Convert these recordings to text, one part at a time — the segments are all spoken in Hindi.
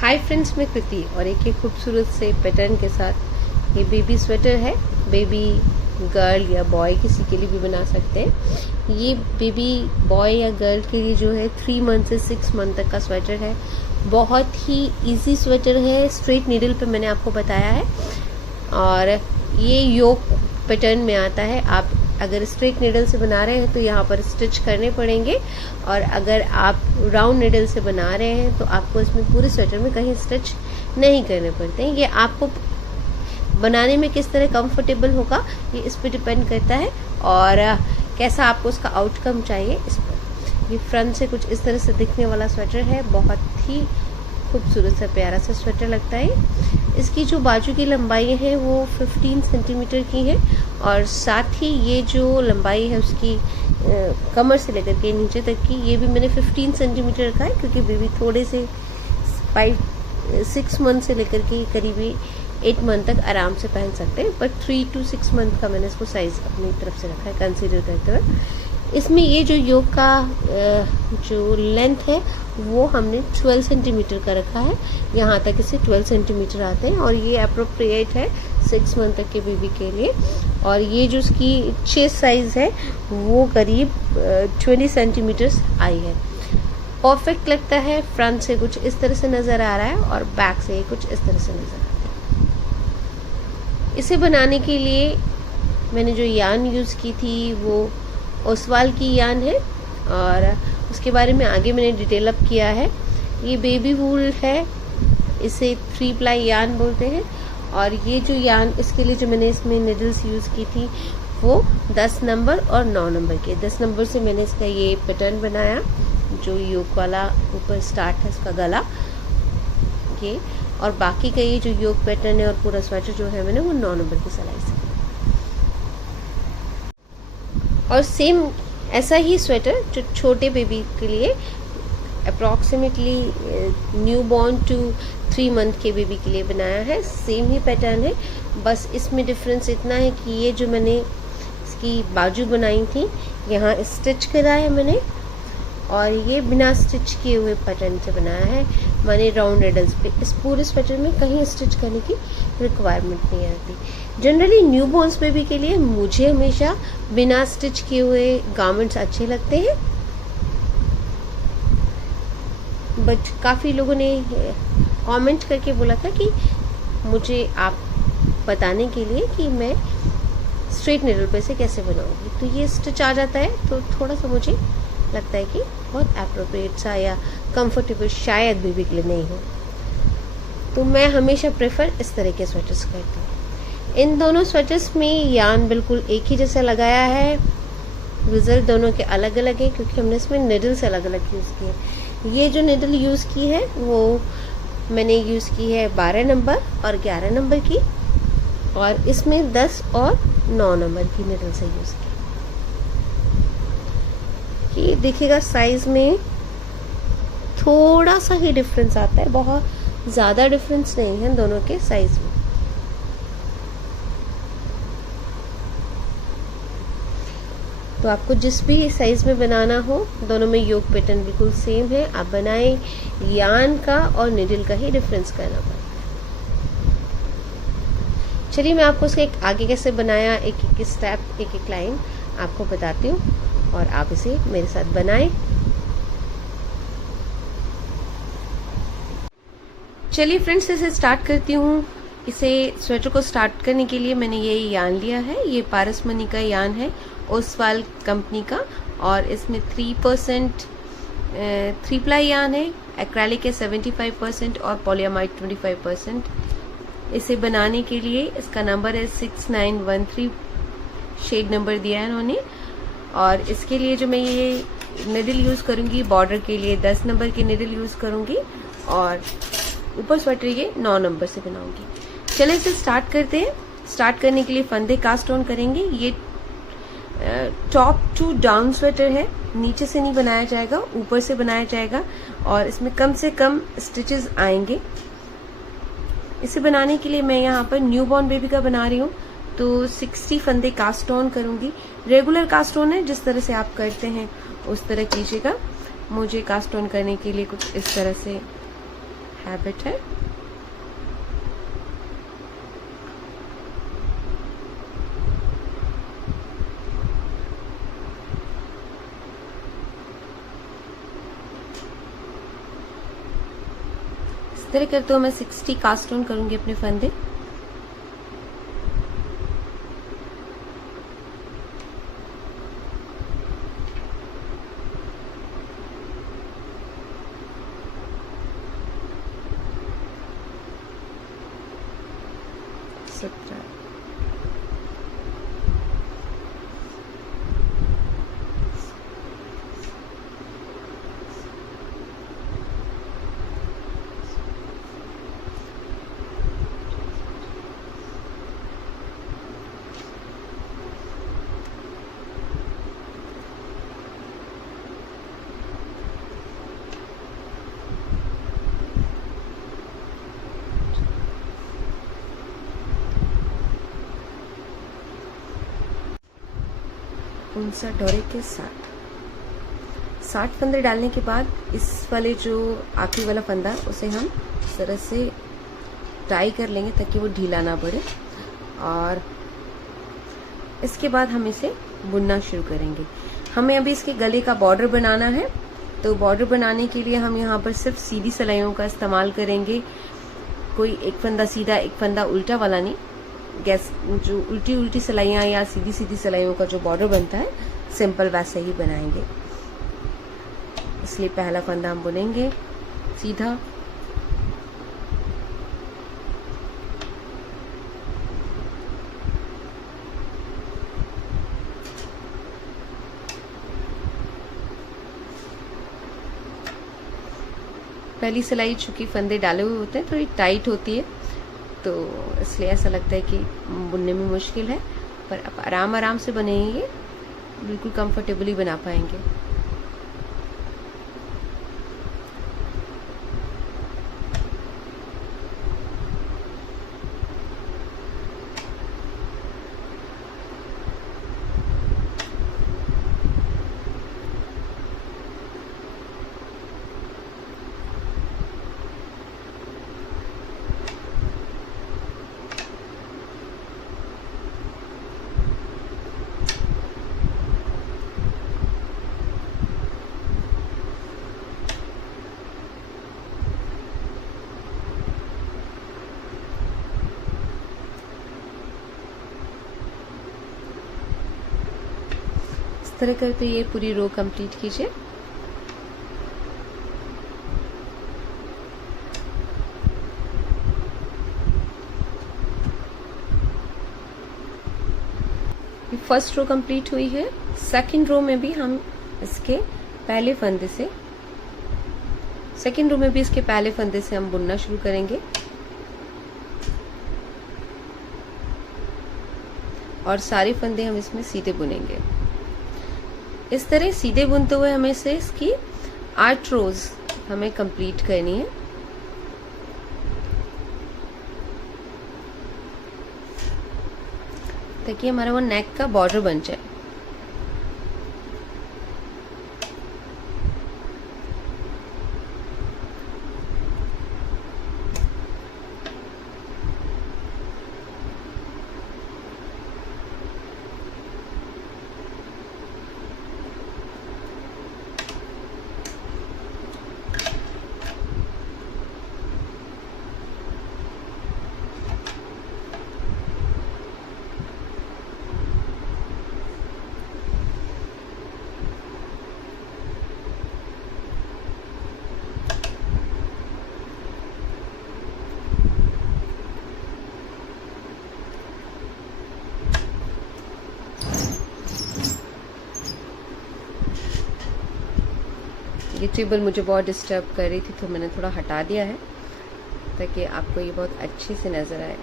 हाय फ्रेंड्स, मैं कृति और एक खूबसूरत से पैटर्न के साथ ये बेबी स्वेटर है। बेबी गर्ल या बॉय किसी के लिए भी बना सकते हैं। ये बेबी बॉय या गर्ल के लिए जो है 3 मंथ से 6 मंथ तक का स्वेटर है। बहुत ही इजी स्वेटर है। स्ट्रेट नीडल पे मैंने आपको बताया है और ये योक पैटर्न में आता है। आप अगर स्ट्रेट नीडल से बना रहे हैं तो यहाँ पर स्टिच करने पड़ेंगे, और अगर आप राउंड नीडल से बना रहे हैं तो आपको इसमें पूरे स्वेटर में कहीं स्टिच नहीं करने पड़ते हैं। ये आपको बनाने में किस तरह कंफर्टेबल होगा ये इस पर डिपेंड करता है, और कैसा आपको उसका आउटकम चाहिए इस पर। ये फ्रंट से कुछ इस तरह से दिखने वाला स्वेटर है। बहुत ही खूबसूरत सा प्यारा सा स्वेटर लगता है। इसकी जो बाजू की लंबाई है वो 15 सेंटीमीटर की है, और साथ ही ये जो लंबाई है उसकी कमर से लेकर के नीचे तक की, ये भी मैंने 15 सेंटीमीटर का है, क्योंकि बेबी थोड़े से 6 मंथ से लेकर के करीबी 8 मंथ तक आराम से पहन सकते हैं। पर 3 to 6 मंथ का मैंने इसको साइज़ अपनी तरफ से रखा है कंसीडर करते हुए। इसमें ये जो योक का जो लेंथ है वो हमने 12 सेंटीमीटर का रखा है। यहाँ तक इसे 12 सेंटीमीटर आते हैं, और ये अप्रोप्रिएट है 6 मंथ तक के बेबी के लिए। और ये जो उसकी चेस्ट साइज़ है वो करीब 20 सेंटीमीटर आई है। परफेक्ट लगता है। फ्रंट से कुछ इस तरह से नज़र आ रहा है और बैक से कुछ इस तरह से नज़र आता है। इसे बनाने के लिए मैंने जो यान यूज़ की थी वो ओसवाल की यान है, और उसके बारे में आगे मैंने डिटेल अप किया है। ये बेबी वूल है, इसे 3 प्लाई यान बोलते हैं। और ये जो यान, इसके लिए जो मैंने इसमें निडल्स यूज़ की थी वो 10 नंबर और 9 नंबर के। 10 नंबर से मैंने इसका ये पैटर्न बनाया, जो योक वाला ऊपर स्टार्ट है इसका गला ये, और बाकी का ये जो योक पैटर्न है और पूरा स्वेटर जो है मैंने वो 9 नंबर की सिलाई से। और सेम ऐसा ही स्वेटर जो छोटे बेबी के लिए approximately newborn to 3 month के बेबी के लिए बनाया है। सेम ही पैटर्न है, बस इसमें डिफरेंस इतना है कि ये जो मैंने इसकी बाजू बनाई थी यहाँ स्टिच करा है मैंने, और ये बिना स्टिच किए हुए पैटर्न से बनाया है मैंने राउंड निडल्स पे। इस पूरे स्वेटर में कहीं स्टिच करने की रिक्वायरमेंट नहीं आती। जनरली न्यू बॉर्न्स बेबी के लिए मुझे हमेशा बिना स्टिच किए हुए गारमेंट्स अच्छे लगते हैं, बट काफ़ी लोगों ने कमेंट करके बोला था कि मुझे आप बताने के लिए कि मैं स्ट्रेट निडल पे से कैसे बनाऊंगी। तो ये स्टिच आ जाता है, तो थोड़ा सा मुझे लगता है कि बहुत अप्रोप्रिएट सा या कंफर्टेबल शायद बेबी के लिए नहीं हो, तो मैं हमेशा प्रेफर इस तरह के स्वेटर्स करती हूँ। इन दोनों स्वेटर्स में यान बिल्कुल एक ही जैसा लगाया है। रिजल्ट दोनों के अलग अलग है, क्योंकि हमने इसमें निडल्स अलग अलग यूज़ किए। ये जो निडल यूज़ की है वो मैंने यूज़ की है 12 नंबर और 11 नंबर की, और इसमें 10 और 9 नंबर की निडल से यूज़ की। ये देखिएगा साइज में थोड़ा सा ही डिफरेंस आता है, बहुत ज़्यादा डिफरेंस नहीं है दोनों के साइज में। तो आपको जिस भी साइज में बनाना हो, दोनों में योक पैटर्न बिल्कुल सेम है। आप बनाएं, यान का और निडल का ही डिफरेंस करना पड़ता है। चलिए मैं आपको उसका एक आगे कैसे बनाया, एक एक स्टेप, एक एक लाइन आपको बताती हूँ, और आप इसे मेरे साथ बनाएं। चलिए फ्रेंड्स, इसे स्टार्ट करती हूँ। इसे स्वेटर को स्टार्ट करने के लिए मैंने ये यान लिया है। ये पारसमनी का यान है, ओसवाल कंपनी का, और इसमें 3% 3 प्लाई यान है। एक्रेलिक है 75% और पॉलीअमाइड 25%। इसे बनाने के लिए इसका नंबर है 6913, शेड नंबर दिया है इन्होंने। और इसके लिए जो मैं ये निडल यूज़ करूँगी, बॉर्डर के लिए 10 नंबर की निडल यूज़ करूँगी, और ऊपर स्वेटर ये 9 नंबर से बनाऊँगी। चलिए इसे स्टार्ट करते हैं। स्टार्ट करने के लिए फंदे कास्ट ऑन करेंगे। ये टॉप टू डाउन स्वेटर है, नीचे से नहीं बनाया जाएगा, ऊपर से बनाया जाएगा, और इसमें कम से कम स्टिचेस आएंगे। इसे बनाने के लिए मैं यहाँ पर न्यू बॉर्न बेबी का बना रही हूँ, तो 60 फंदे कास्ट ऑन करूँगी। रेगुलर कास्ट ऑन है, जिस तरह से आप करते हैं उस तरह कीजिएगा। मुझे कास्ट ऑन करने के लिए कुछ इस तरह से हैबिट है। इस तरह करते हुए मैं 60 कास्ट ऑन करूंगी अपने फंदे। उनसठ और 60 फंदे डालने के बाद इस वाले जो आखिरी वाला फंदा उसे हम इस तरह से टाई कर लेंगे ताकि वो ढीला ना पड़े। और इसके बाद हम इसे बुनना शुरू करेंगे। हमें अभी इसके गले का बॉर्डर बनाना है, तो बॉर्डर बनाने के लिए हम यहाँ पर सिर्फ सीधी सिलाइयों का इस्तेमाल करेंगे। कोई एक फंदा सीधा एक फंदा उल्टा वाला नहीं। गैस जो उल्टी उल्टी सिलाइयाँ या सीधी सीधी सिलाइयों का जो बॉर्डर बनता है सिंपल वैसे ही बनाएंगे। इसलिए पहला फंदा हम बुनेंगे सीधा, पहली सिलाई चूंकि फंदे डाले हुए होते हैं थोड़ी टाइट होती है, तो इसलिए ऐसा लगता है कि बुनने में मुश्किल है, पर आप आराम आराम से बनेंगे, बिल्कुल कंफर्टेबली बना पाएंगे। इस तरह करके ये पूरी रो कंप्लीट कीजिए। फर्स्ट रो कंप्लीट हुई है। सेकंड रो में भी हम इसके पहले फंदे से हम बुनना शुरू करेंगे और सारे फंदे हम इसमें सीधे बुनेंगे। इस तरह सीधे बुनते हुए हमें से इसकी 8 रोज हमें कंप्लीट करनी है। ताकि हमारा वो नेक का बॉर्डर बन जाए। ये टेबल मुझे बहुत डिस्टर्ब कर रही थी, तो मैंने थोड़ा हटा दिया है ताकि आपको ये बहुत अच्छे से नजर आए।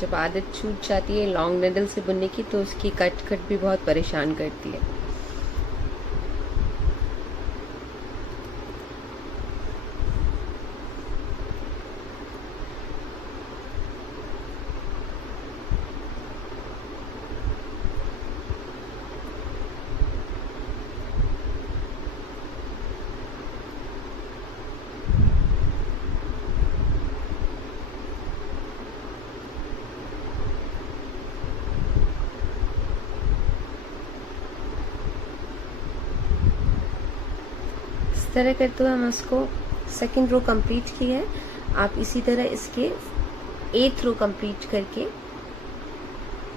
जब आदत छूट जाती है लॉन्ग नेडल से बुनने की, तो उसकी कट भी बहुत परेशान करती है। इस तरह करते हुए हम उसको सेकंड रो कंप्लीट की है। आप इसी तरह इसके 8th रो कंप्लीट करके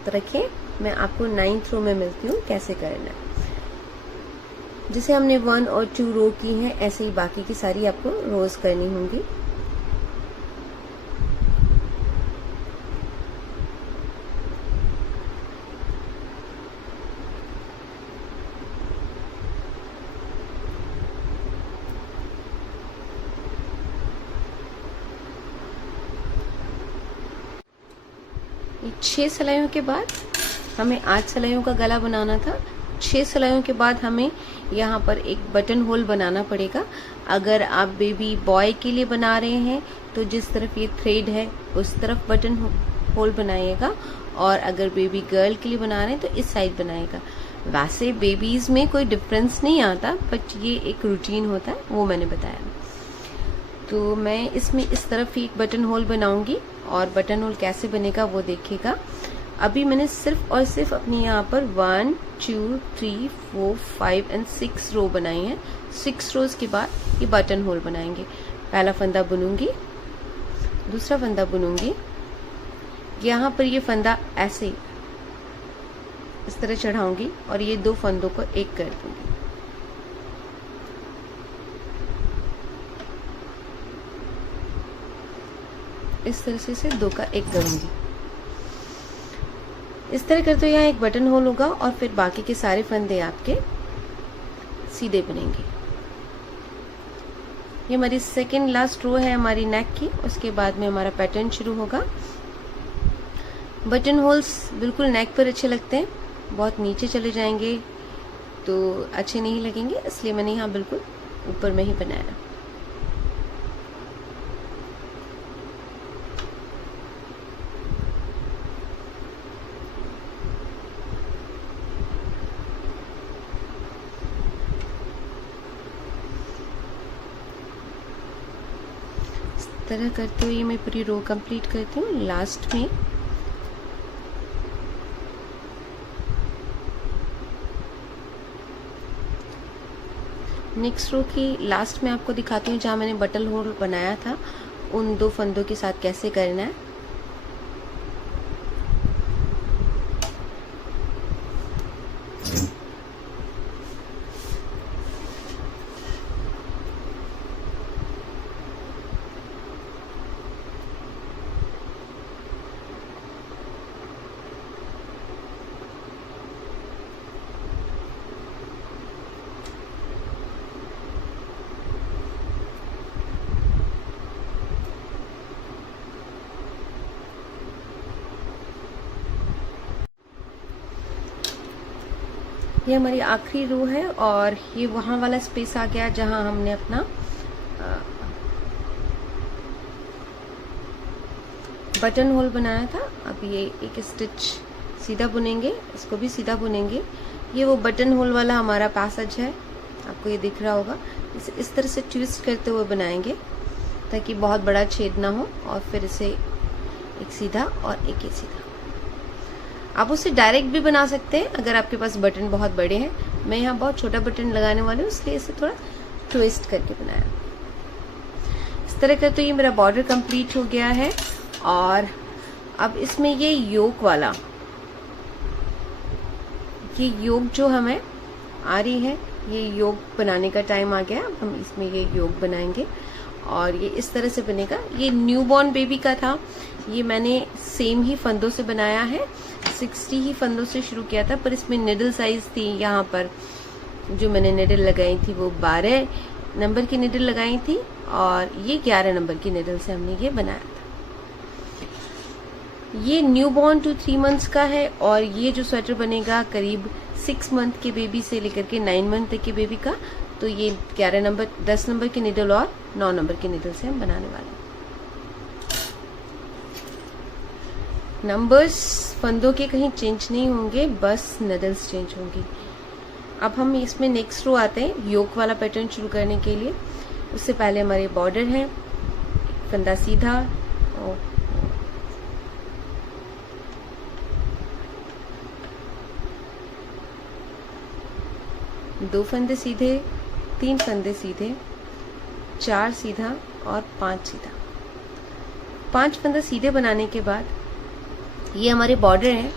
रखें। मैं आपको 9th रो में मिलती हूँ कैसे करना है। जैसे हमने 1 और 2 रो की हैं, ऐसे ही बाकी की सारी आपको रोज करनी होंगी। ये 6 सिलाइयों के बाद हमें 8 सिलाइयों का गला बनाना था। 6 सिलाइयों के बाद हमें यहाँ पर एक बटन होल बनाना पड़ेगा। अगर आप बेबी बॉय के लिए बना रहे हैं तो जिस तरफ ये थ्रेड है उस तरफ बटन होल बनाइएगा, और अगर बेबी गर्ल के लिए बना रहे हैं तो इस साइड बनाइएगा। वैसे बेबीज में कोई डिफरेंस नहीं आता, बट ये एक रूटीन होता है, वो मैंने बताया। तो मैं इसमें इस तरफ ही एक बटन होल बनाऊंगी, और बटन होल कैसे बनेगा वो देखिएगा। अभी मैंने सिर्फ और सिर्फ अपनी यहाँ पर 1 2 3 4 5 एंड 6 रो बनाई है। 6 रोज के बाद ये बटन होल बनाएंगे। पहला फंदा बुनूंगी, दूसरा फंदा बुनूंगी, यहाँ पर ये फंदा ऐसे इस तरह चढ़ाऊंगी और ये 2 फंदों को एक कर दूंगी। इस तरह से इसे 2 का 1 करूंगी। इस तरह करते हुए यहाँ एक बटन होल होगा, और फिर बाकी के सारे फंदे आपके सीधे बनेंगे। ये हमारी सेकेंड लास्ट रो है हमारी नेक की। उसके बाद में हमारा पैटर्न शुरू होगा। बटन होल्स बिल्कुल नेक पर अच्छे लगते हैं, बहुत नीचे चले जाएंगे तो अच्छे नहीं लगेंगे, इसलिए मैंने यहाँ बिल्कुल ऊपर में ही बनाया। तरह करते हुए मैं पूरी रो कंप्लीट करती हूँ। लास्ट में नेक्स्ट रो की लास्ट में आपको दिखाती हूँ जहाँ मैंने बटन होल बनाया था, उन 2 फंदों के साथ कैसे करना है। ये हमारी आखिरी रो है, और ये वहां वाला स्पेस आ गया जहां हमने अपना बटन होल बनाया था। अब ये एक स्टिच सीधा बुनेंगे, इसको भी सीधा बुनेंगे। ये वो बटन होल वाला हमारा पैसेज है, आपको ये दिख रहा होगा। इसे इस तरह से ट्विस्ट करते हुए बनाएंगे ताकि बहुत बड़ा छेद ना हो, और फिर इसे एक सीधा और एक सीधा। आप उसे डायरेक्ट भी बना सकते हैं अगर आपके पास बटन बहुत बड़े हैं। मैं यहाँ बहुत छोटा बटन लगाने वाली हूँ, इसलिए इसे थोड़ा ट्विस्ट करके बनाया। इस तरह करते ये मेरा बॉर्डर कंप्लीट हो गया है, और अब इसमें ये योक वाला, ये योक जो हमें आ रही है, ये योक बनाने का टाइम आ गया। अब हम इसमें ये योक बनाएंगे, और ये इस तरह से बनेगा। ये न्यूबॉर्न बेबी का था, ये मैंने सेम ही फंदों से बनाया है। 60 ही फंदों से शुरू किया था, पर इसमें निडल साइज थी। यहाँ पर जो मैंने निडल लगाई थी वो 12 नंबर की निडल लगाई थी, और ये 11 नंबर की निडल से हमने ये बनाया था। ये न्यूबॉर्न टू 3 मंथ्स का है, और ये जो स्वेटर बनेगा करीब 6 मंथ के बेबी से लेकर के 9 मंथ तक के बेबी का। तो ये 11 नंबर 10 नंबर की निडल और 9 नंबर की निडल से हम बनाने वाले हैं। नंबर्स फंदों के कहीं चेंज नहीं होंगे, बस निडल्स चेंज होंगी। अब हम इसमें नेक्स्ट रो आते हैं योक वाला पैटर्न शुरू करने के लिए। उससे पहले हमारे बॉर्डर है, फंदा सीधा और 2 फंदे सीधे, 3 फंदे सीधे, 4 सीधा और 5 सीधा। 5 फंदे सीधे बनाने के बाद ये हमारे बॉर्डर हैं।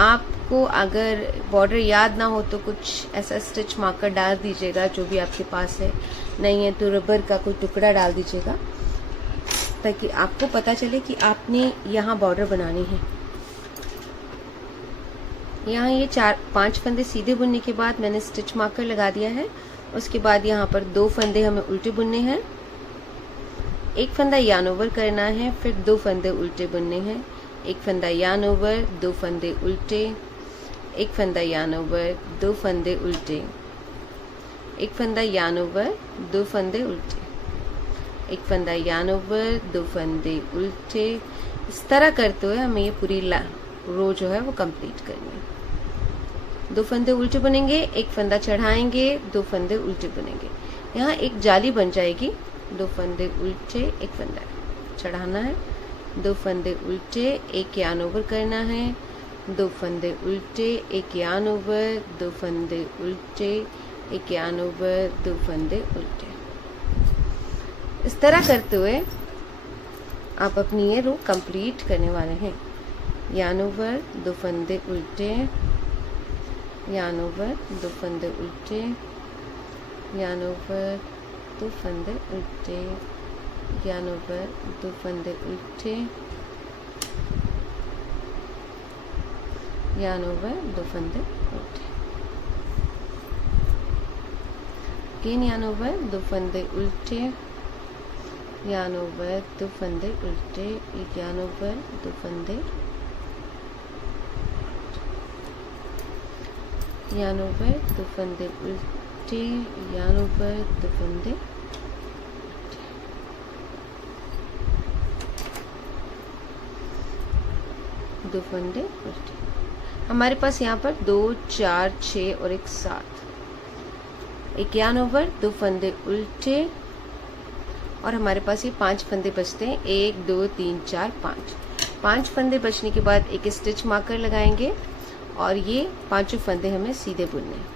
आपको अगर बॉर्डर याद ना हो तो कुछ ऐसा स्टिच मार्कर डाल दीजिएगा जो भी आपके पास है, नहीं है तो रबर का कोई टुकड़ा डाल दीजिएगा ताकि आपको पता चले कि आपने यहाँ बॉर्डर बनानी है। यहाँ ये 4-5 फंदे सीधे बुनने के बाद मैंने स्टिच मार्कर लगा दिया है। उसके बाद यहाँ पर 2 फंदे हमें उल्टे बुनने हैं, 1 फंदा यार्न ओवर करना है, फिर 2 फंदे उल्टे बुनने हैं, 1 फंदा यार्न ओवर, 2 फंदे उल्टे, 1 फंदा यार्न ओवर, 2 फंदे उल्टे, 1 फंदा यार्न ओवर, 2 फंदे उल्टे, 1 फंदा यार्न ओवर, 2 फंदे उल्टे। इस तरह करते हुए हमें ये पूरी रो जो है वो कंप्लीट करनी है। 2 फंदे उल्टे बुनेंगे, 1 फंदा चढ़ाएंगे, 2 फंदे उल्टे बुनेंगे। यहाँ एक जाली बन जाएगी। 2 फंदे उल्टे, 1 फंदा चढ़ाना है, 2 फंदे उल्टे, 1 यार्न ओवर करना है, 2 फंदे उल्टे, 1 यार्न ओवर, 2 फंदे उल्टे, 1 यार्न ओवर, 2 फंदे उल्टे। इस तरह करते हुए आप अपनी ये रो कंप्लीट करने वाले हैं। यार्न ओवर, 2 फंदे उल्टे, यार्न ओवर, 2 फंदे उल्टे, यार्न ओवर, 2 फंदे उल्टे, यार्न ओवर, 2 फंदे उल्टे, यार्न ओवर, 2 फंदे उल्टे, अगेन यार्न ओवर, 2 फंदे उल्टे, यार्न ओवर, 2 फंदे उल्टे, एक यार्न ओवर, 2 फंदे, यार्न ओवर, 2 फंदे उल्टे, यार्न ओवर, 2 फंदे, 2 फंदे उल्टे। हमारे पास यहाँ पर 2, 4, 6 और 1 7, एक यार्न ओवर, 2 फंदे उल्टे और हमारे पास ये 5 फंदे बचते हैं। 1, 2, 3, 4, 5। 5 फंदे बचने के बाद एक स्टिच मार्कर लगाएंगे और ये 5 फंदे हमें सीधे बुनने हैं।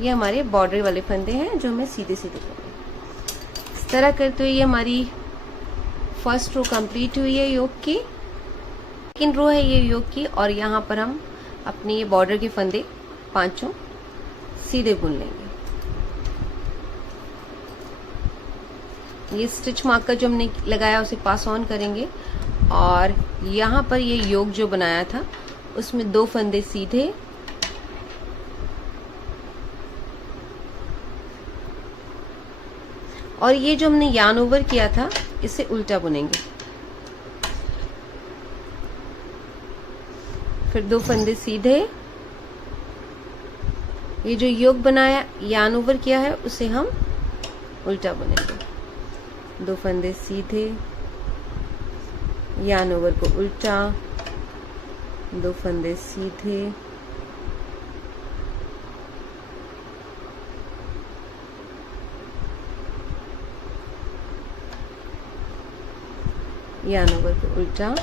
ये हमारे बॉर्डर वाले फंदे हैं जो हमें सीधे सीधे बुनने हैं। इस तरह करते हुए ये हमारी फर्स्ट रो कंप्लीट हुई है योग की। सेकंड रो है ये योग की और यहाँ पर हम अपने ये बॉर्डर के फंदे 5 सीधे बुन लेंगे। ये स्टिच मार्कर जो हमने लगाया उसे पास ऑन करेंगे और यहाँ पर ये योग जो बनाया था उसमें 2 फंदे सीधे और ये जो हमने यार्न ओवर किया था इसे उल्टा बुनेंगे। फिर 2 फंदे सीधे, ये जो योग बनाया यार्न ओवर किया है उसे हम उल्टा बुनेंगे। 2 फंदे सीधे, यार्न ओवर को उल्टा, 2 फंदे सीधे, यार्न ओवर को उल्टा,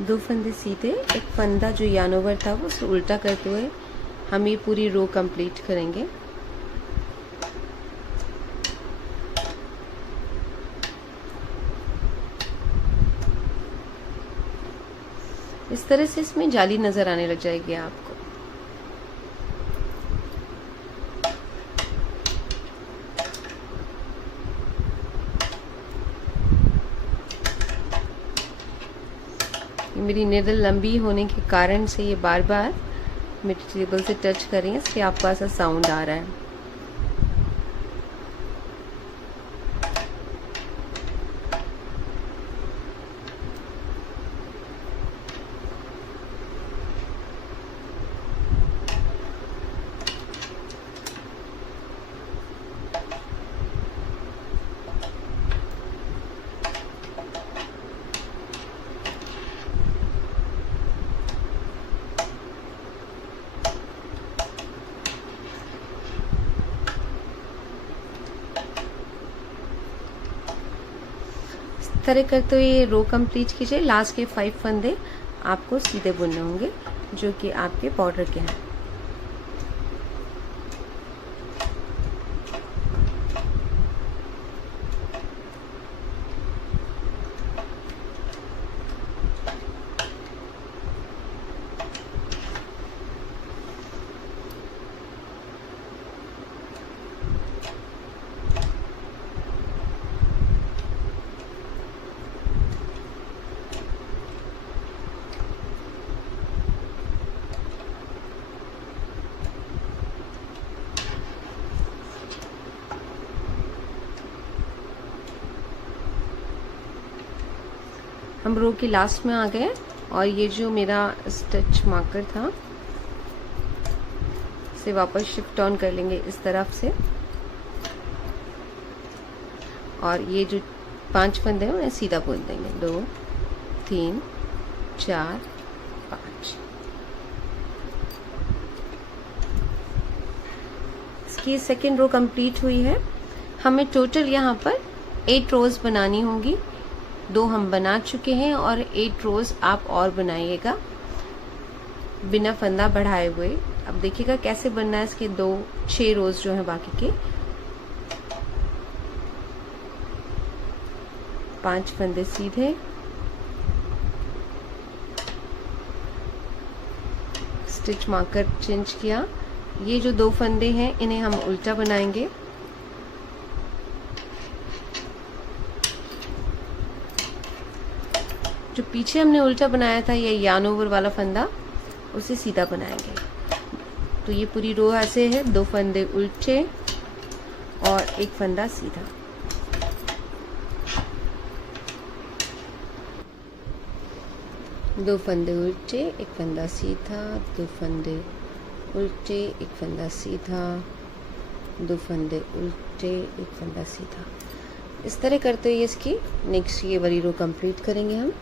दो फंदे सीधे, एक फंदा जो यार्न ओवर था वो उसे उल्टा करते हुए हम ये पूरी रो कंप्लीट करेंगे। इस तरह से इसमें जाली नजर आने लग जाएगी आपको। मेरी निडल लंबी होने के कारण से ये बार बार मटेरियल से टच करें, इससे आपको ऐसा साउंड आ रहा है। तरह करते हुए ये रो कंप्लीट कीजिए। लास्ट के 5 फंदे आपको सीधे बुनने होंगे जो कि आपके बॉर्डर के हैं। हम रो के लास्ट में आ गए और ये जो मेरा स्टिच मार्कर था इसे वापस शिफ्ट ऑन कर लेंगे इस तरफ से, और ये जो 5 फंदे हैं उन्हें सीधा बुन देंगे। 2 3 4 5। इसकी सेकेंड रो कंप्लीट हुई है। हमें टोटल यहाँ पर 8 रोज बनानी होंगी। 2 हम बना चुके हैं और 8 रोज आप और बनाइएगा बिना फंदा बढ़ाए हुए। अब देखिएगा कैसे बनना है। इसके 6 रोज जो हैं बाकी के 5 फंदे सीधे, स्टिच मार्कर चेंज किया। ये जो 2 फंदे हैं इन्हें हम उल्टा बनाएंगे। जो पीछे हमने उल्टा बनाया था ये यार्न ओवर वाला फंदा, उसे सीधा बनाएंगे। तो ये पूरी रो ऐसे है, 2 फंदे उल्टे और 1 फंदा सीधा। दो फंदे उल्टे, 1 फंदा सीधा, 2 फंदे उल्टे, 1 फंदा सीधा, 2 फंदे उल्टे, 1 फंदा सीधा। इस तरह करते हुए इसकी नेक्स्ट ये वाली रो कंप्लीट करेंगे हम।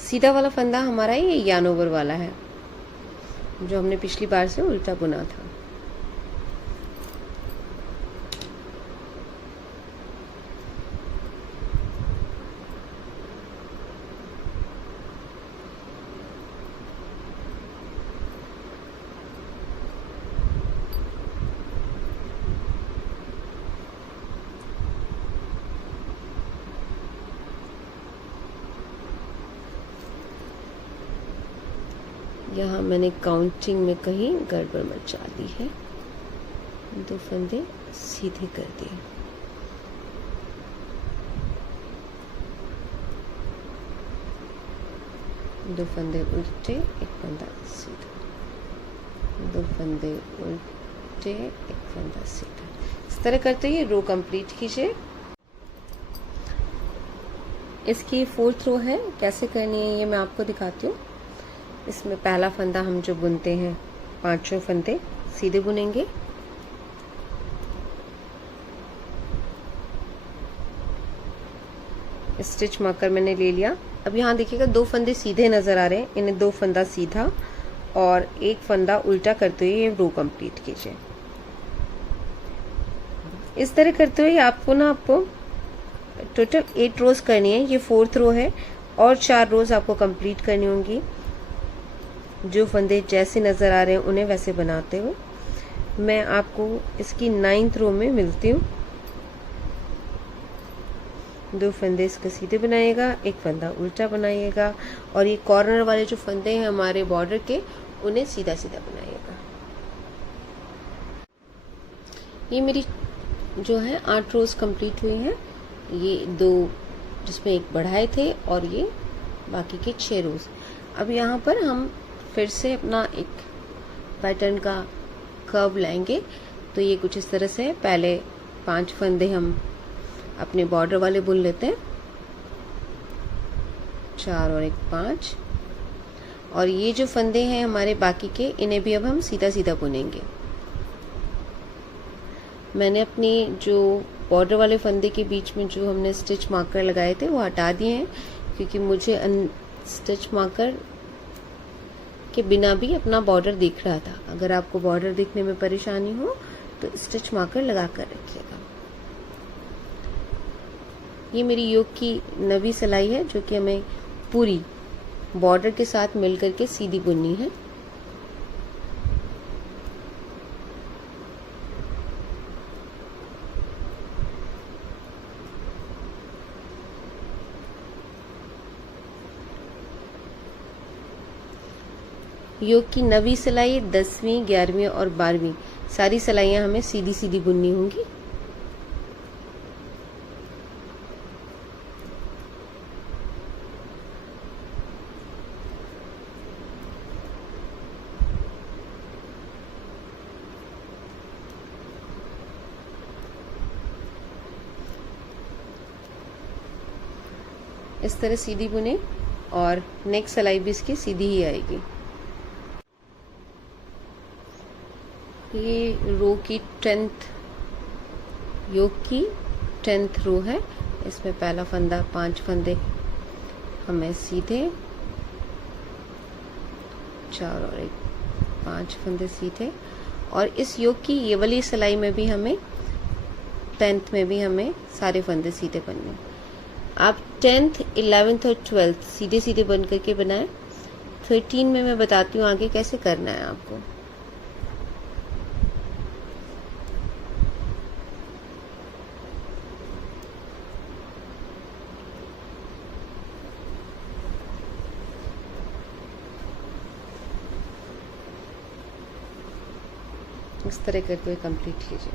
सीधा वाला फंदा हमारा ये यार्न ओवर वाला है जो हमने पिछली बार से उल्टा बुना था। यहाँ मैंने काउंटिंग में कहीं गड़बड़ मचा दी है। 2 फंदे सीधे कर दिए। दो फंदे उल्टे, 1 फंदा सीधा, 2 फंदे उल्टे, 1 फंदा सीधा। इस तरह करते ये रो कंप्लीट कीजिए। इसकी 4th रो है, कैसे करनी है ये मैं आपको दिखाती हूँ। इसमें पहला फंदा हम जो बुनते हैं 5 फंदे सीधे बुनेंगे। स्टिच मार्कर मैंने ले लिया। अब यहाँ देखिएगा 2 फंदे सीधे नजर आ रहे हैं, इन्हें 2 फंदा सीधा और 1 फंदा उल्टा करते हुए ये रो कंप्लीट कीजिए। इस तरह करते हुए आपको टोटल 8 रोज करनी है। ये 4th रो है और 4 रोज आपको कंप्लीट करनी होंगी। जो फंदे जैसे नजर आ रहे हैं उन्हें वैसे बनाते हुए मैं आपको इसकी 9th रो में मिलती हूँ। 2 फंदे इसके सीधे बनाइएगा, 1 फंदा उल्टा बनाइएगा और ये कॉर्नर वाले जो फंदे हैं हमारे बॉर्डर के उन्हें सीधा सीधा बनाइएगा। ये मेरी जो है 8 रोज कंप्लीट हुई हैं। ये 2 जिसमें एक बढ़ाए थे और ये बाकी के 6 रोज। अब यहाँ पर हम फिर से अपना एक पैटर्न का कर्व लाएंगे। तो ये कुछ इस तरह से, पहले 5 फंदे हम अपने बॉर्डर वाले बुन लेते हैं, 4 और 1 5। और ये जो फंदे हैं हमारे बाकी के, इन्हें भी अब हम सीधा सीधा बुनेंगे। मैंने अपनी जो बॉर्डर वाले फंदे के बीच में जो हमने स्टिच मार्कर लगाए थे वो हटा दिए हैं, क्योंकि मुझे स्टिच मार्कर के बिना भी अपना बॉर्डर दिख रहा था। अगर आपको बॉर्डर दिखने में परेशानी हो तो स्टिच मार्कर लगा कर रखिएगा। ये मेरी योग की 9वीं सिलाई है, जो कि हमें पूरी बॉर्डर के साथ मिलकर के सीधी बुननी है। योग की 9वीं सिलाई 10वीं, 11वीं और 12वीं सारी सिलाइयां हमें सीधी सीधी बुननी होंगी। इस तरह सीधी बुने और नेक्स्ट सिलाई भी इसकी सीधी ही आएगी। ये रो की 10th, योग की 10th रो है। इसमें पहला फंदा, 5 फंदे हमें सीधे, 4 और 1 5 फंदे सीधे। और इस योग की ये वाली सिलाई में भी हमें 10th में भी हमें सारे फंदे सीधे बनने। आप 10th, 11th और 12th सीधे सीधे बन करके बनाएं। 13 में मैं बताती हूँ आगे कैसे करना है आपको। इस तरह करके कंप्लीट कीजिए।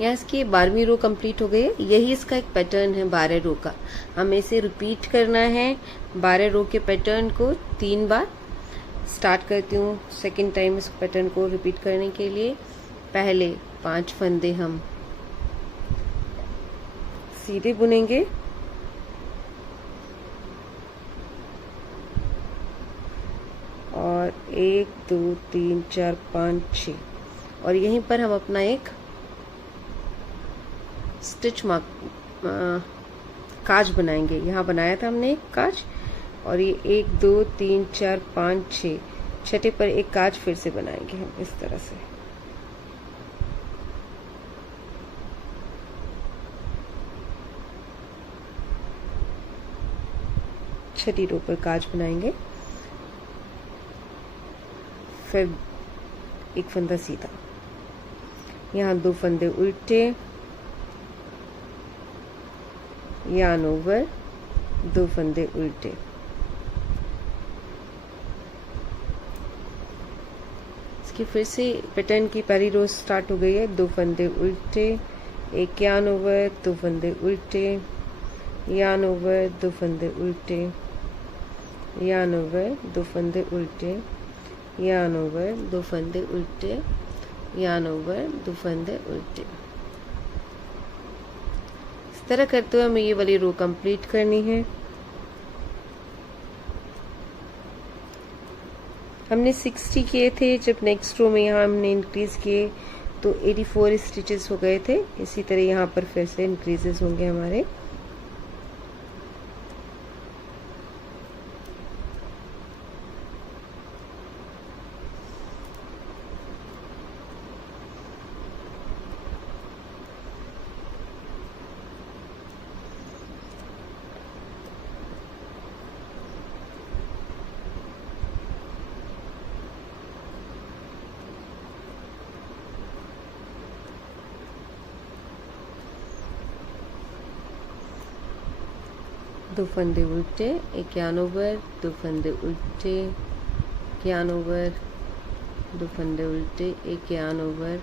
यहाँ इसकी 12वीं रो कंप्लीट हो गई है। यही इसका एक पैटर्न है 12 रो का। हमें इसे रिपीट करना है 12 रो के पैटर्न को 3 बार। स्टार्ट करती हूँ सेकेंड टाइम इस पैटर्न को रिपीट करने के लिए। पहले 5 फंदे हम सीधे बुनेंगे, और 1 2 3 4 5 6, और यहीं पर हम अपना एक स्टिच काज बनाएंगे। यहाँ बनाया था हमने एक काज, और ये 1 2 3 4 5 6, छठे पर एक काज फिर से बनाएंगे हम इस तरह से। छठी रो पर काज बनाएंगे, फिर एक फंदा सीधा, यहाँ 2 फंदे उल्टे, यार्न ओवर, 2 फंदे उल्टे। इसकी फिर से पैटर्न की पहली रो स्टार्ट हो गई है। 2 फंदे उल्टे, एक यार्न ओवर, 2 फंदे उल्टे, यार्न ओवर, 2 फंदे उल्टे, यार्न ओवर, 2 फंदे उल्टे, यार्न ओवर, 2 फंदे उल्टे, यार्न ओवर, 2 फंदे उल्टे। इस तरह करते हुए हमें ये वाली रो कंप्लीट करनी है। हमने 60 किए थे, जब नेक्स्ट रो में यहाँ हमने इंक्रीज किए तो 84 स्टिचेस हो गए थे। इसी तरह यहाँ पर फिर से इंक्रीजेस होंगे हमारे। दो फंदे उल्टे, एक यार्न ओवर, 2 फंदे उल्टे, यार्न ओवर, दो फंदे उल्टे, एक यान ओवर,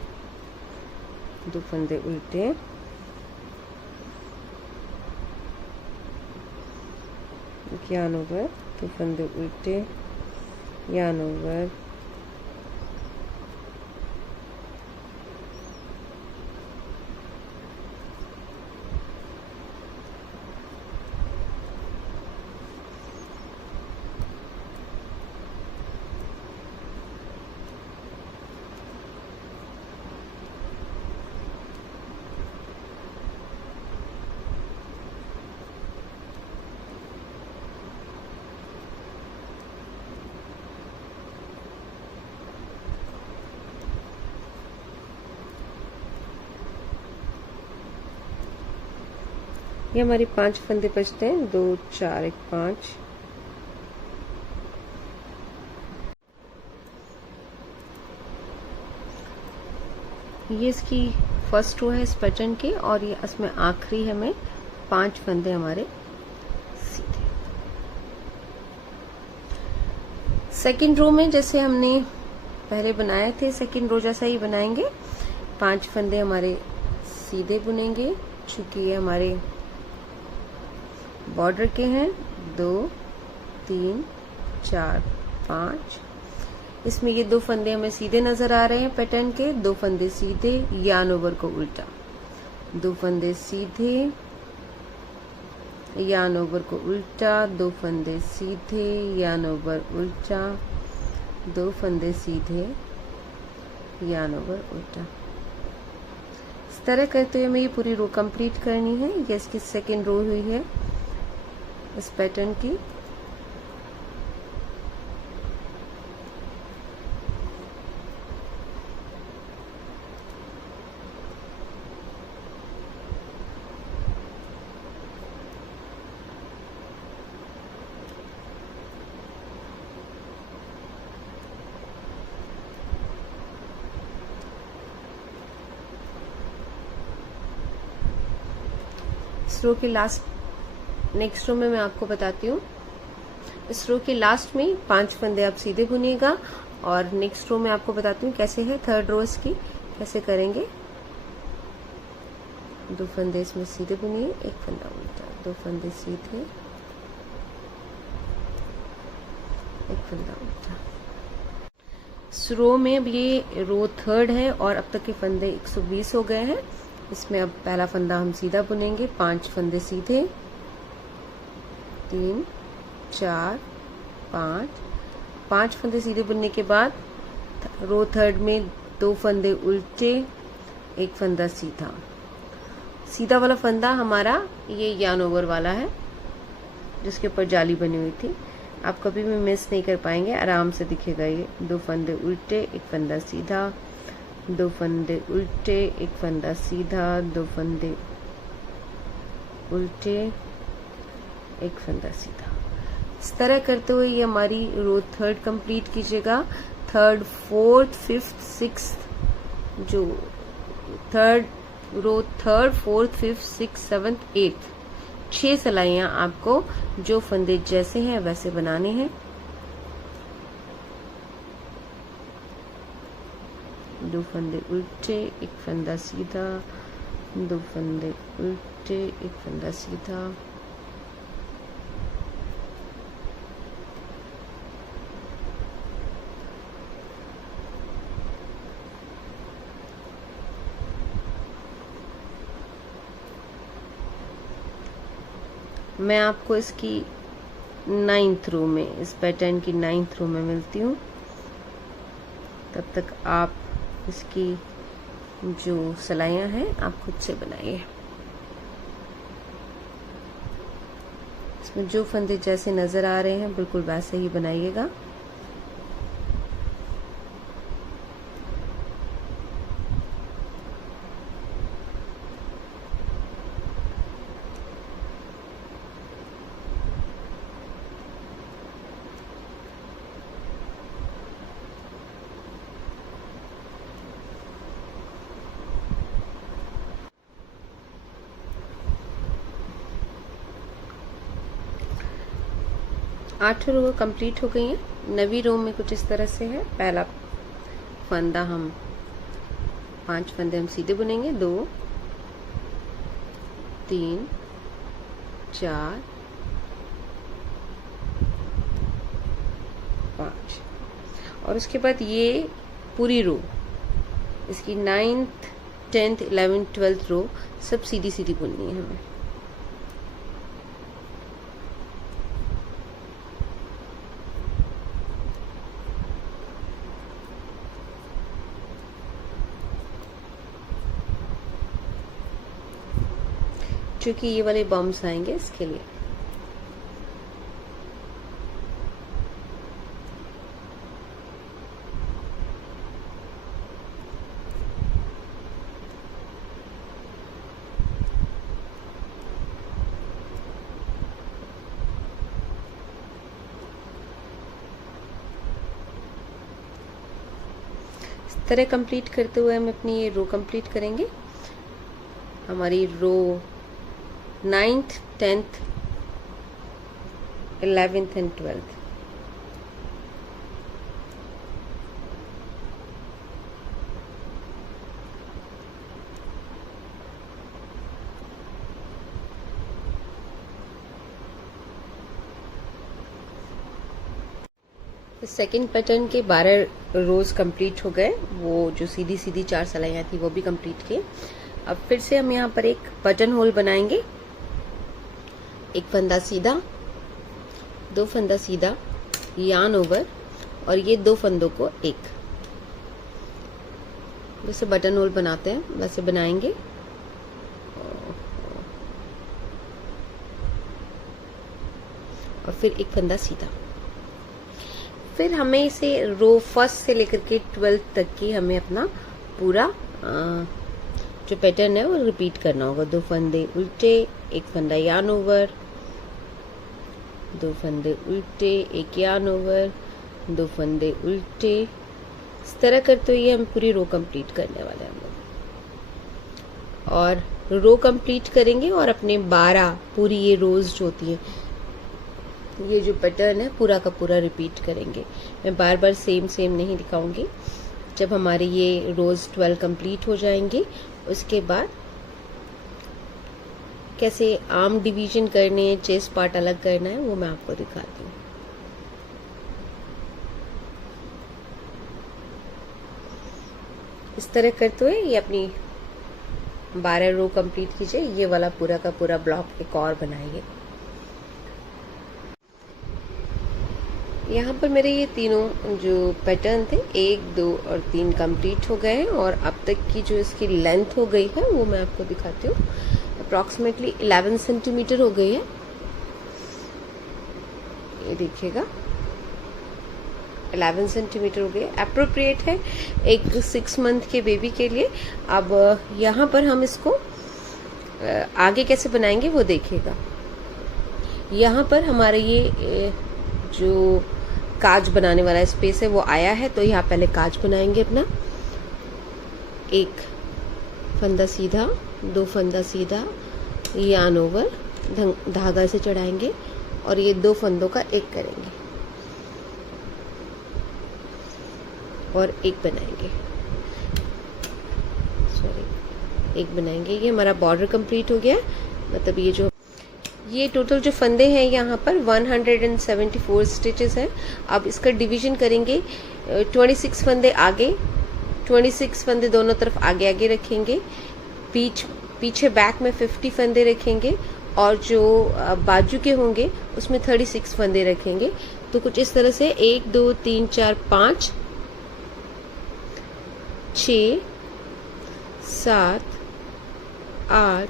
दो फंदे उल्टे, एक यान ओवर, दो फंदे उल्टे, यान ओवर, ये हमारी 5 फंदे बचते हैं, 2 4 1 5। ये इसकी फर्स्ट रो है इस पैटर्न की, और ये इसमें आखिरी हमें 5 फंदे हमारे सीधे। सेकंड रो में जैसे हमने पहले बनाए थे, सेकंड रो जैसा ही बनाएंगे। 5 फंदे हमारे सीधे बुनेंगे, चूंकि ये हमारे बॉर्डर के हैं। 2 3 4 5। इसमें ये 2 फंदे हमें सीधे नजर आ रहे हैं पैटर्न के, 2 फंदे सीधे, यान ओवर को उल्टा, 2 फंदे सीधे, यान ओवर को उल्टा, 2 फंदे सीधे, यान ओवर उल्टा, 2 फंदे सीधे, यान ओवर उल्टा। इस तरह करते हुए हमें ये पूरी रो कंप्लीट करनी है। ये इसकी सेकेंड रो हुई है इस पैटर्न की। इस रो के लास्ट, नेक्स्ट रो में मैं आपको बताती हूँ। इस रो के लास्ट में 5 फंदे आप सीधे बुनिएगा, और नेक्स्ट रो में आपको बताती हूँ कैसे है थर्ड रो इसकी कैसे करेंगे। 2 फंदे इसमें सीधे बुनिए, 1 फंदा उल्टा, 2 फंदे सीधे, 1 फंदा उल्टा। इस रो में अब ये रो थर्ड है और अब तक के फंदे 120 हो गए हैं। इसमें अब पहला फंदा हम सीधा बुनेंगे, 5 फंदे सीधे, 3 4 5 फंदे सीधे बुनने के बाद रो थर्ड में 2 फंदे उल्टे, 1 फंदा सीधा। सीधा वाला फंदा हमारा ये यान ओवर वाला है जिसके ऊपर जाली बनी हुई थी। आप कभी भी मिस नहीं कर पाएंगे, आराम से दिखेगा ये। 2 फंदे उल्टे, 1 फंदा सीधा, 2 फंदे उल्टे, 1 फंदा सीधा, 2 फंदे उल्टे, 1 फंदा सीधा। इस तरह करते हुए ये हमारी रो थर्ड कंप्लीट कीजिएगा। थर्ड, फोर्थ, फिफ्थ, सिक्स्थ, जो third row, third, fourth, fifth, six, seventh, eighth, 6 सिलाइयां आपको जो फंदे जैसे हैं वैसे बनाने हैं। 2 फंदे उल्टे, 1 फंदा सीधा, 2 फंदे उल्टे, 1 फंदा सीधा, मैं आपको इसकी 9th रो में, इस पैटर्न की 9th रो में मिलती हूँ। तब तक आप इसकी जो सिलाइयाँ हैं आप खुद से बनाइए। इसमें जो फंदे जैसे नजर आ रहे हैं बिल्कुल वैसे ही बनाइएगा। आठ रो कंप्लीट हो गई है। 9वीं रो में कुछ इस तरह से है। पहला फंदा हम 5 फंदे हम सीधे बुनेंगे, 2 3 4 5 और उसके बाद ये पूरी रो, इसकी 9th 10th 11th 12th रो सब सीधी सीधी बुननी है हमें। क्योंकि ये वाले बम्स आएंगे इसके लिए। इस तरह कंप्लीट करते हुए हम अपनी ये रो कंप्लीट करेंगे। हमारी रो 9th 10th 11th and 12th। Second pattern के 12 रोज कंप्लीट हो गए, वो जो सीधी सीधी 4 सलाइयाँ थी वो भी कंप्लीट किए। अब फिर से हम यहाँ पर एक बटन होल बनाएंगे, एक फंदा सीधा, 2 फंदा सीधा, यार्न ओवर और ये 2 फंदों को एक, जैसे बटन होल बनाते हैं वैसे बनाएंगे। और फिर एक फंदा सीधा। फिर हमें इसे रो फर्स्ट से लेकर के 12th तक की हमें अपना पूरा जो पैटर्न है वो रिपीट करना होगा। 2 फंदे उल्टे, एक फंदा यार्न ओवर, 2 फंदे उल्टे, एक यार्न ओवर, 2 फंदे उल्टे। इस तरह करते हुए हम पूरी रो कंप्लीट करने वाले हैं हम लोग। और रो कंप्लीट करेंगे और अपने 12 पूरी ये रोज जो होती है, ये जो पैटर्न है पूरा का पूरा रिपीट करेंगे। मैं बार बार सेम नहीं दिखाऊंगी। जब हमारे ये रोज 12 कंप्लीट हो जाएंगे उसके बाद कैसे आर्म डिवीजन करने, चेस्ट पार्ट अलग करना है वो मैं आपको दिखाती हूँ। इस तरह करते हुए ये अपनी 12 रो कंप्लीट कीजिए। ये वाला पूरा का पूरा ब्लॉक एक और बनाइए। यहाँ पर मेरे ये तीनों जो पैटर्न थे 1, 2 और 3 कंप्लीट हो गए हैं और अब तक की जो इसकी लेंथ हो गई है वो मैं आपको दिखाती हूँ। अप्रॉक्सीमेटली 11 सेंटीमीटर हो गई है, ये देखिएगा 11 सेंटीमीटर हो गई है। अप्रोप्रिएट है एक 6 मंथ के बेबी के लिए। अब यहाँ पर हम इसको आगे कैसे बनाएंगे वो देखिएगा। यहाँ पर हमारा ये जो काज बनाने वाला स्पेस है वो आया है, तो यहाँ पहले काज बनाएंगे अपना। एक फंदा सीधा, 2 फंदा सीधा, यार्न ओवर, धागा से चढ़ाएंगे और ये 2 फंदों का एक करेंगे और एक बनाएंगे, सॉरी एक बनाएंगे। ये हमारा बॉर्डर कंप्लीट हो गया। मतलब ये टोटल जो फंदे हैं यहाँ पर 174 स्टिचेस हैं। अब इसका डिवीजन करेंगे। 26 फंदे आगे, 26 फंदे दोनों तरफ आगे आगे रखेंगे। पीछे बैक में 50 फंदे रखेंगे और जो बाजू के होंगे उसमें 36 फंदे रखेंगे। तो कुछ इस तरह से 1 2 3 4 5 6 7 8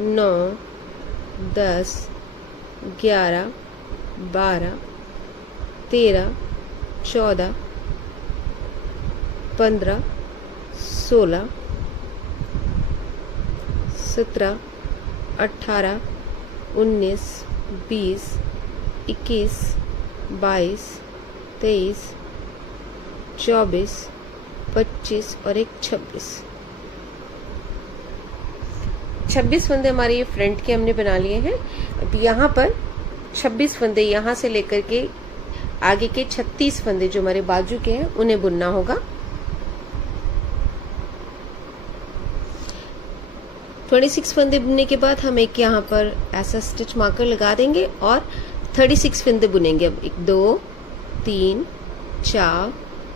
9 10 11 12 13 14 15 16 17 18 19 20 21 22 23 24 25 और एक 26 फंदे हमारे ये फ्रंट के हमने बना लिए हैं। अब यहाँ पर 26 फंदे यहाँ से लेकर के आगे के 36 फंदे जो हमारे बाजू के हैं उन्हें बुनना होगा। 26 फंदे बुनने के बाद हम एक यहाँ पर ऐसा स्टिच मार्कर लगा देंगे और 36 फंदे बुनेंगे। अब 1 2 3 4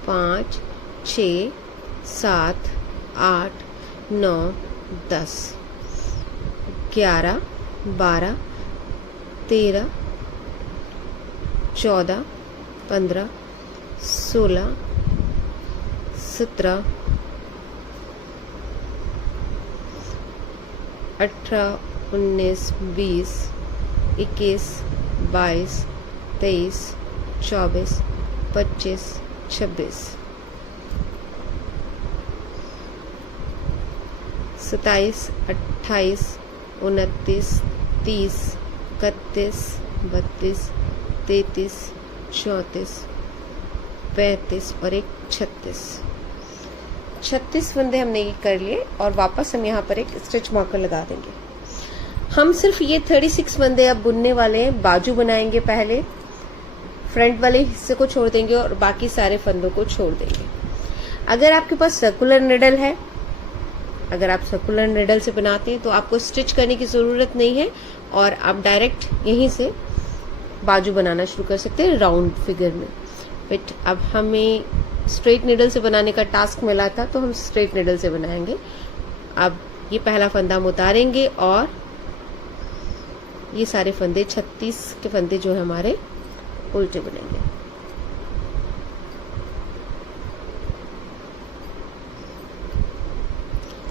5 6 7 8 9 10 11 12 13 14 15 16 17 18 19 20 21 22 23 24 25 26 27 28 29 30 31 32 33 34 35 और एक 36 फंदे हमने ये कर लिए और वापस हम यहाँ पर एक स्टिच मार्कर लगा देंगे। हम सिर्फ ये 36 फंदे अब बुनने वाले हैं। बाजू बनाएंगे, पहले फ्रंट वाले हिस्से को छोड़ देंगे और बाकी सारे फंदों को छोड़ देंगे। अगर आपके पास सर्कुलर निडल है, अगर आप सर्कुलर निडल से बनाते हैं तो आपको स्टिच करने की ज़रूरत नहीं है और आप डायरेक्ट यहीं से बाजू बनाना शुरू कर सकते हैं राउंड फिगर में। बट अब हमें स्ट्रेट निडल से बनाने का टास्क मिला था तो हम स्ट्रेट निडल से बनाएंगे। अब ये पहला फंदा हम उतारेंगे और ये सारे फंदे 36 के फंदे जो है हमारे उल्टे बनेंगे।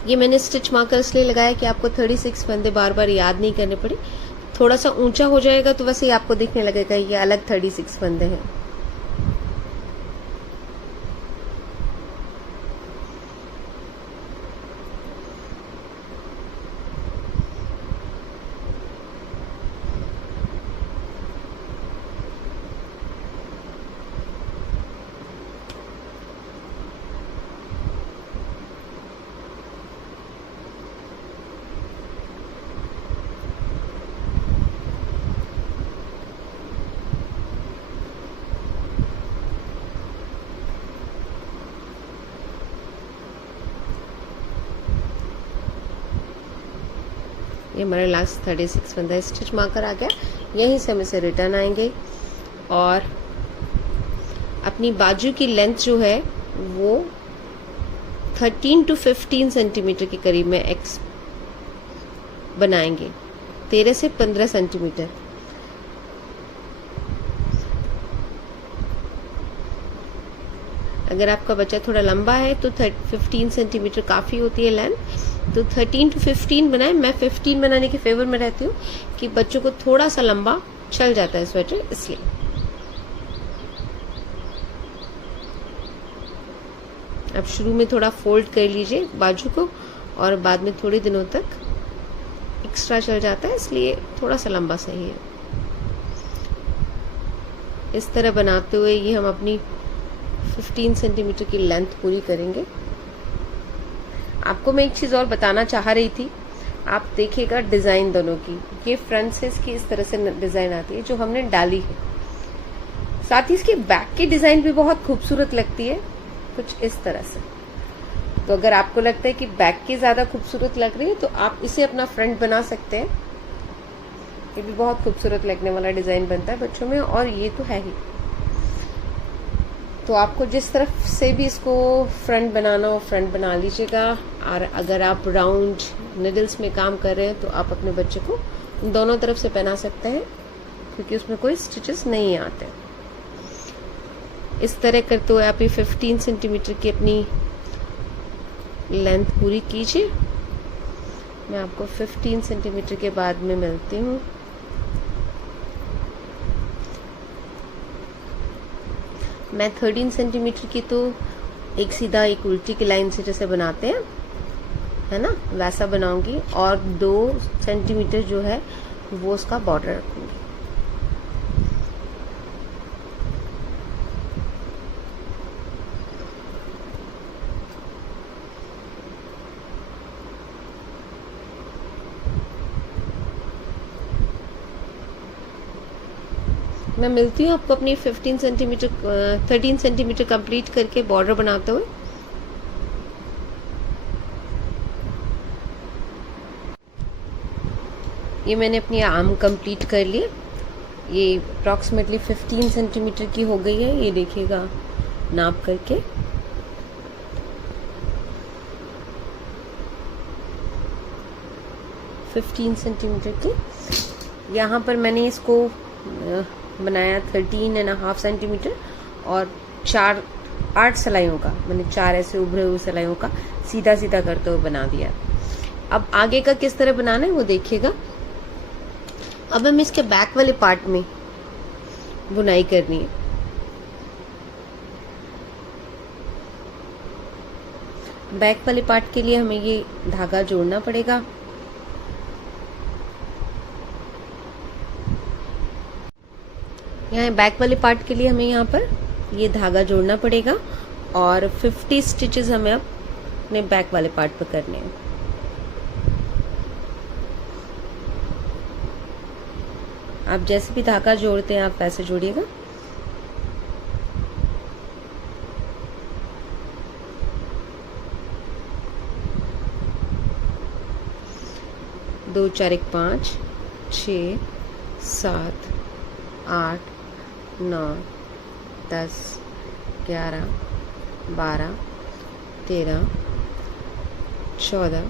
ये मैंने स्टिच मार्कर इसलिए लगाया कि आपको 36 फंदे बार बार याद नहीं करने पड़े। थोड़ा सा ऊंचा हो जाएगा तो वैसे ही आपको दिखने लगेगा ये अलग 36 फंदे हैं। ये हमारे लास्ट 36 फंदा स्टिच मार्कर आ गया। यहीं से हम इसे रिटर्न आएंगे और अपनी बाजू की लेंथ जो है वो 13 to 15 सेंटीमीटर के करीब में एक्स बनाएंगे, 13 से 15 सेंटीमीटर। अगर आपका बच्चा थोड़ा लंबा है तो 15 सेंटीमीटर काफ़ी होती है लेंथ, तो 13 to 15 बनाएं। मैं 15 बनाने के फेवर में रहती हूँ कि बच्चों को थोड़ा सा लंबा चल जाता है स्वेटर, इसलिए। अब शुरू में थोड़ा फोल्ड कर लीजिए बाजू को और बाद में थोड़े दिनों तक एक्स्ट्रा चल जाता है, इसलिए थोड़ा सा लंबा सही है। इस तरह बनाते हुए ये हम अपनी 15 सेंटीमीटर की लेंथ पूरी करेंगे। आपको मैं एक चीज़ और बताना चाह रही थी, आप देखिएगा डिज़ाइन दोनों की, ये फ्रंट से इसकी इस तरह से डिज़ाइन आती है जो हमने डाली है। साथ ही इसकी बैक की डिज़ाइन भी बहुत खूबसूरत लगती है, कुछ इस तरह से। तो अगर आपको लगता है कि बैक की ज़्यादा खूबसूरत लग रही है तो आप इसे अपना फ्रंट बना सकते हैं। ये भी बहुत खूबसूरत लगने वाला डिज़ाइन बनता है बच्चों में, और ये तो है ही। तो आपको जिस तरफ से भी इसको फ्रंट बनाना हो फ्रंट बना लीजिएगा। और अगर आप राउंड निडल्स में काम कर रहे हैं तो आप अपने बच्चे को दोनों तरफ से पहना सकते हैं, क्योंकि उसमें कोई स्टिचेस नहीं आते। इस तरह करते हुए आप ये 15 सेंटीमीटर की अपनी लेंथ पूरी कीजिए। मैं आपको 15 सेंटीमीटर के बाद में मिलती हूँ। मैं 13 सेंटीमीटर की तो एक सीधा एक उल्टी की लाइन से जैसे बनाते हैं, है ना, वैसा बनाऊंगी, और 2 सेंटीमीटर जो है वो उसका बॉर्डर रखूंगी। मैं मिलती हूँ आपको अपनी 13 सेंटीमीटर कंप्लीट करके बॉर्डर बनाते हुए। ये मैंने अपनी आर्म कंप्लीट कर ली। ये अप्रॉक्सीमेटली 15 सेंटीमीटर की हो गई है, ये देखिएगा नाप करके। फिफ्टीन सेंटीमीटर की। यहाँ पर मैंने इसको बनाया 13.5 सेंटीमीटर और 8 सिलाइयों का, मैंने 4 ऐसे उभरे हुए सिलाइयों का सीधा सीधा करते हुए बना दिया। अब आगे का किस तरह बनाना है वो देखिएगा। अब हम इसके बैक वाले पार्ट में बुनाई करनी है। बैक वाले पार्ट के लिए हमें ये धागा जोड़ना पड़ेगा। यहाँ बैक वाले पार्ट के लिए हमें यहाँ पर ये धागा जोड़ना पड़ेगा और 50 स्टिचेस हमें अब अपने बैक वाले पार्ट पर करने हैं। आप जैसे भी धागा जोड़ते हैं आप वैसे जोड़िएगा। दो चार एक 5 6 7 8 9 10 11 12 13 14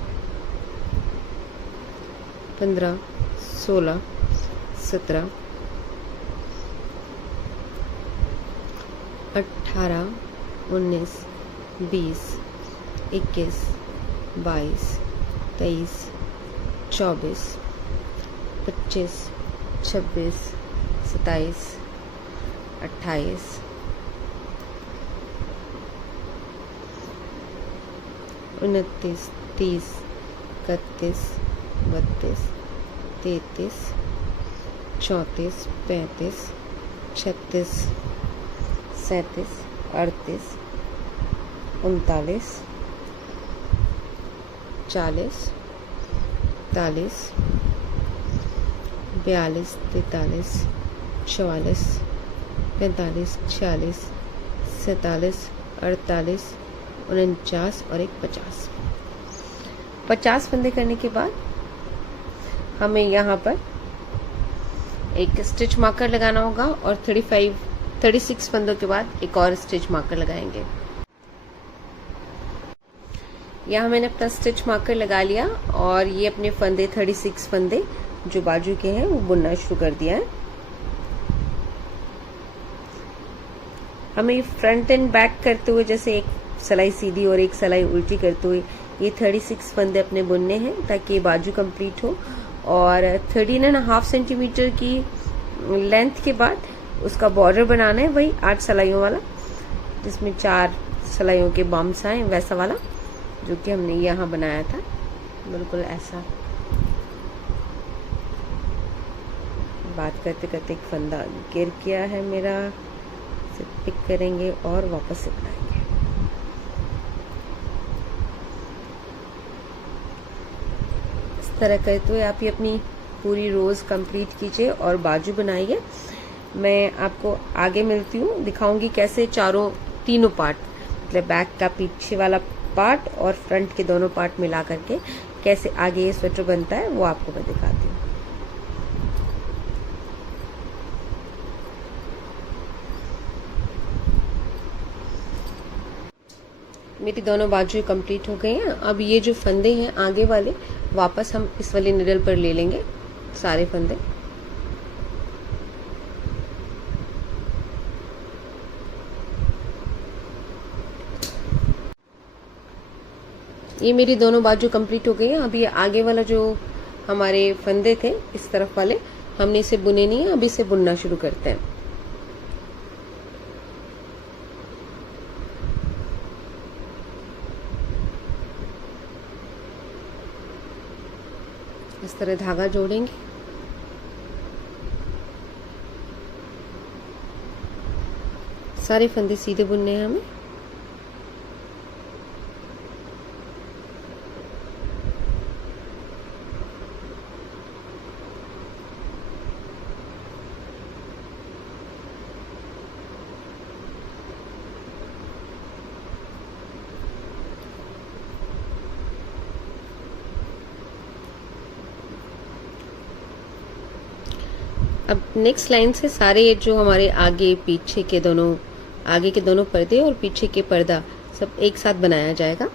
15 16 17 18 19 20 21 22 23 24 25 26 27 28 29 30 31 32 33 34 35 36 37 38 39 40 41 42 43 44 45 46 47 48 49 और एक 50 फंदे करने के बाद हमें यहाँ पर एक स्टिच मार्कर लगाना होगा और 36 फंदों के बाद एक और स्टिच मार्कर लगाएंगे। यहाँ मैंने अपना स्टिच मार्कर लगा लिया और ये अपने फंदे 36 फंदे जो बाजू के हैं वो बुनना शुरू कर दिया है। हमें फ्रंट एंड बैक करते हुए जैसे एक सिलाई सीधी और एक सिलाई उल्टी करते हुए ये 36 फंदे अपने बुनने हैं ताकि ये बाजू कंप्लीट हो। और 13.5 सेंटीमीटर की लेंथ के बाद उसका बॉर्डर बनाना है, वही 8 सिलाइयों वाला जिसमें 4 सिलाइयों के बम्स आए, वैसा वाला जो कि हमने यहाँ बनाया था, बिल्कुल ऐसा। बात करते करते एक फंदा गिर गया है मेरा, इसे पिक करेंगे और वापस से बनाएंगे। इस तरह करते हुए आप ये अपनी पूरी रोज कंप्लीट कीजिए और बाजू बनाइए। मैं आपको आगे मिलती हूँ, दिखाऊंगी कैसे तीनों पार्ट, मतलब बैक का पीछे वाला पार्ट और फ्रंट के दोनों पार्ट मिला करके कैसे आगे ये स्वेटर बनता है वो आपको मैं दिखाती हूँ। मेरी दोनों बाजू कंप्लीट हो गई हैं। अब ये जो फंदे हैं आगे वाले वापस हम इस वाले निडल पर ले लेंगे सारे फंदे। ये मेरी दोनों बाजू कंप्लीट हो गई हैं। अब ये आगे वाला जो हमारे फंदे थे इस तरफ वाले, हमने इसे बुने नहीं है, अब इसे बुनना शुरू करते हैं। इस तरह धागा जोड़ेंगे, सारे फंदे सीधे बुनने हैं हमें। अब नेक्स्ट लाइन से सारे जो हमारे आगे पीछे के दोनों, आगे के दोनों पर्दे और पीछे के पर्दा सब एक साथ बनाया जाएगा।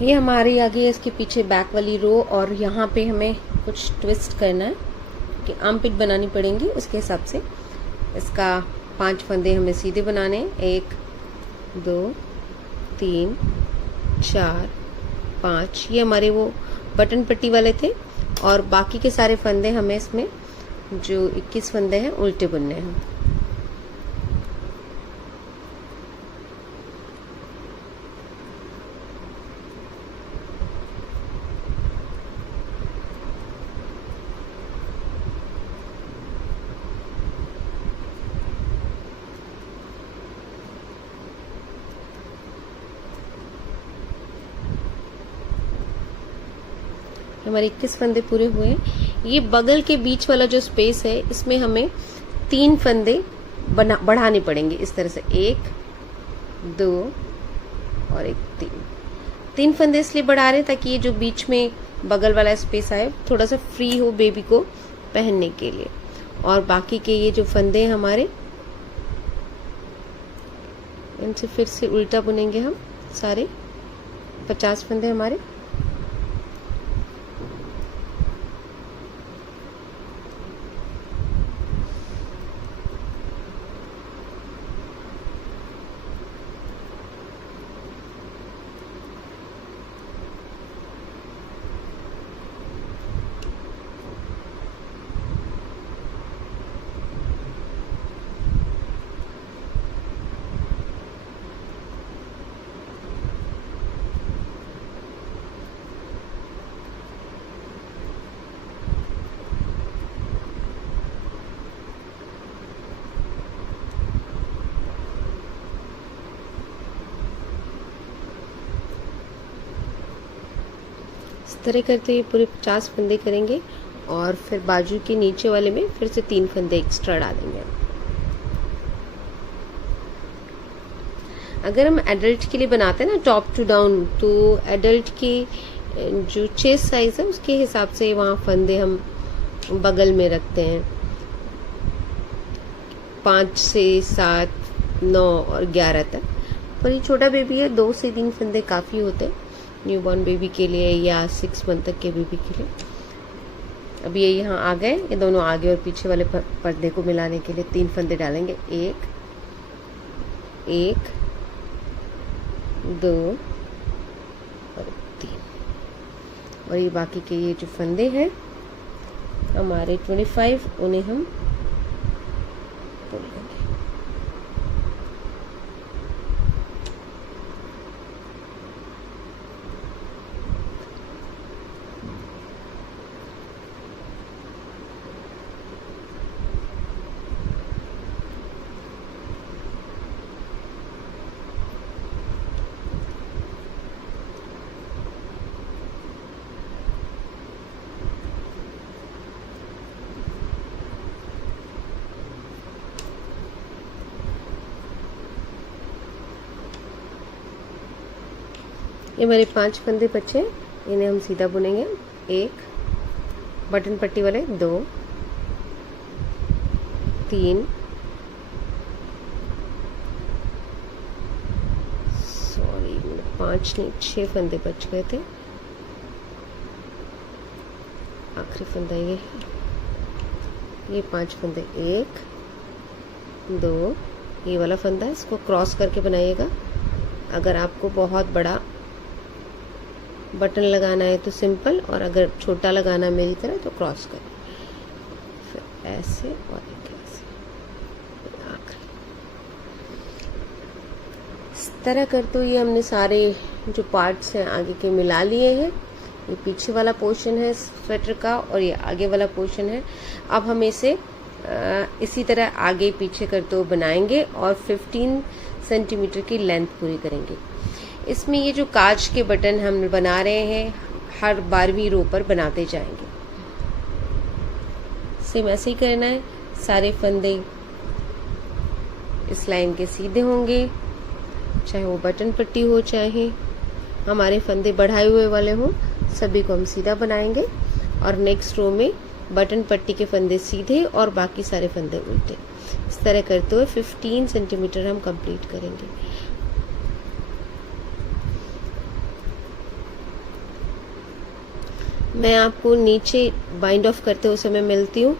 ये हमारी आगे इसके पीछे बैक वाली रो, और यहाँ पे हमें कुछ ट्विस्ट करना है कि आर्मपिट बनानी पड़ेंगी। उसके हिसाब से इसका 5 फंदे हमें सीधे बनाने हैं। 1 2 3 4 5, ये हमारे वो बटन पट्टी वाले थे, और बाकी के सारे फंदे हमें इसमें जो 21 फंदे हैं उल्टे बुनने हैं। हमारे 21 फंदे पूरे हुए हैं। ये बगल के बीच वाला जो स्पेस है, इसमें हमें 3 फंदे बढ़ाने पड़ेंगे इस तरह से। 1 2 और 1 3 फंदे इसलिए बढ़ा रहे हैं ताकि ये जो बीच में बगल वाला स्पेस आए, थोड़ा सा फ्री हो बेबी को पहनने के लिए। और बाकी के ये जो फंदे हैं हमारे, इनसे फिर से उल्टा बुनेंगे हम सारे। 50 फंदे हमारे। इस तरह करते हुए पूरे 50 फंदे करेंगे, और फिर बाजू के नीचे वाले में फिर से 3 फंदे एक्स्ट्रा डालेंगे। अगर हम एडल्ट के लिए बनाते हैं ना टॉप टू डाउन, तो एडल्ट की जो चेस्ट साइज है उसके हिसाब से वहाँ फंदे हम बगल में रखते हैं। 5 से 7 9 और 11 तक। पर ये छोटा बेबी है, 2 से 3 फंदे काफ़ी होते हैं न्यूबॉर्न बेबी के लिए या 6 मंथ तक के बेबी के लिए। अब ये यहाँ आ गए, ये दोनों आगे और पीछे वाले पर्दे को मिलाने के लिए 3 फंदे डालेंगे। 1 1 2 और 3। और ये बाकी के ये जो फंदे हैं हमारे 25, उन्हें हम बुन लेंगे। ये हमारे 5 फंदे बचे, इन्हें हम सीधा बुनेंगे। 1 बटन पट्टी वाले, 2 3 सॉरी 5 नहीं 6 फंदे बच गए थे। आखिरी फंदा ये 5 फंदे, 1 2, ये वाला फंदा है, इसको क्रॉस करके बनाइएगा। अगर आपको बहुत बड़ा बटन लगाना है तो सिंपल, और अगर छोटा लगाना मेरी तरह तो क्रॉस करें, फिर ऐसे और एक ऐसे। इस तरह करते हुए ये हमने सारे जो पार्ट्स हैं आगे के मिला लिए हैं। ये पीछे वाला पोर्शन है स्वेटर का और ये आगे वाला पोर्शन है। अब हम इसे इसी तरह आगे पीछे करते हुए बनाएंगे और 15 सेंटीमीटर की लेंथ पूरी करेंगे। इसमें ये जो कांच के बटन हम बना रहे हैं हर 12वीं रो पर बनाते जाएंगे। सेम ऐसे ही करना है। सारे फंदे इस लाइन के सीधे होंगे, चाहे वो बटन पट्टी हो चाहे हमारे फंदे बढ़ाए हुए वाले हों, सभी को हम सीधा बनाएंगे। और नेक्स्ट रो में बटन पट्टी के फंदे सीधे और बाकी सारे फंदे उल्टे। इस तरह करते हुए 15 सेंटीमीटर हम कंप्लीट करेंगे। मैं आपको नीचे बाइंड ऑफ करते हुए समय मिलती हूँ,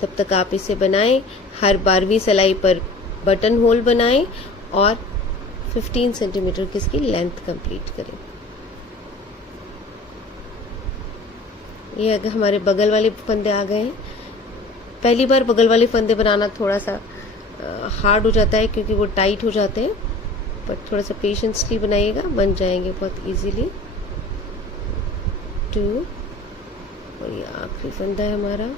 तब तक आप इसे बनाएं। हर 12वीं सिलाई पर बटन होल बनाएं और 15 सेंटीमीटर की इसकी लेंथ कंप्लीट करें। ये अगर हमारे बगल वाले फंदे आ गए हैं, पहली बार बगल वाले फंदे बनाना थोड़ा सा हार्ड हो जाता है क्योंकि वो टाइट हो जाते हैं, पर थोड़ा सा पेशेंसली बनाइएगा, बन जाएंगे बहुत इजीली। 2 और ये आखिरी फंदा है हमारा।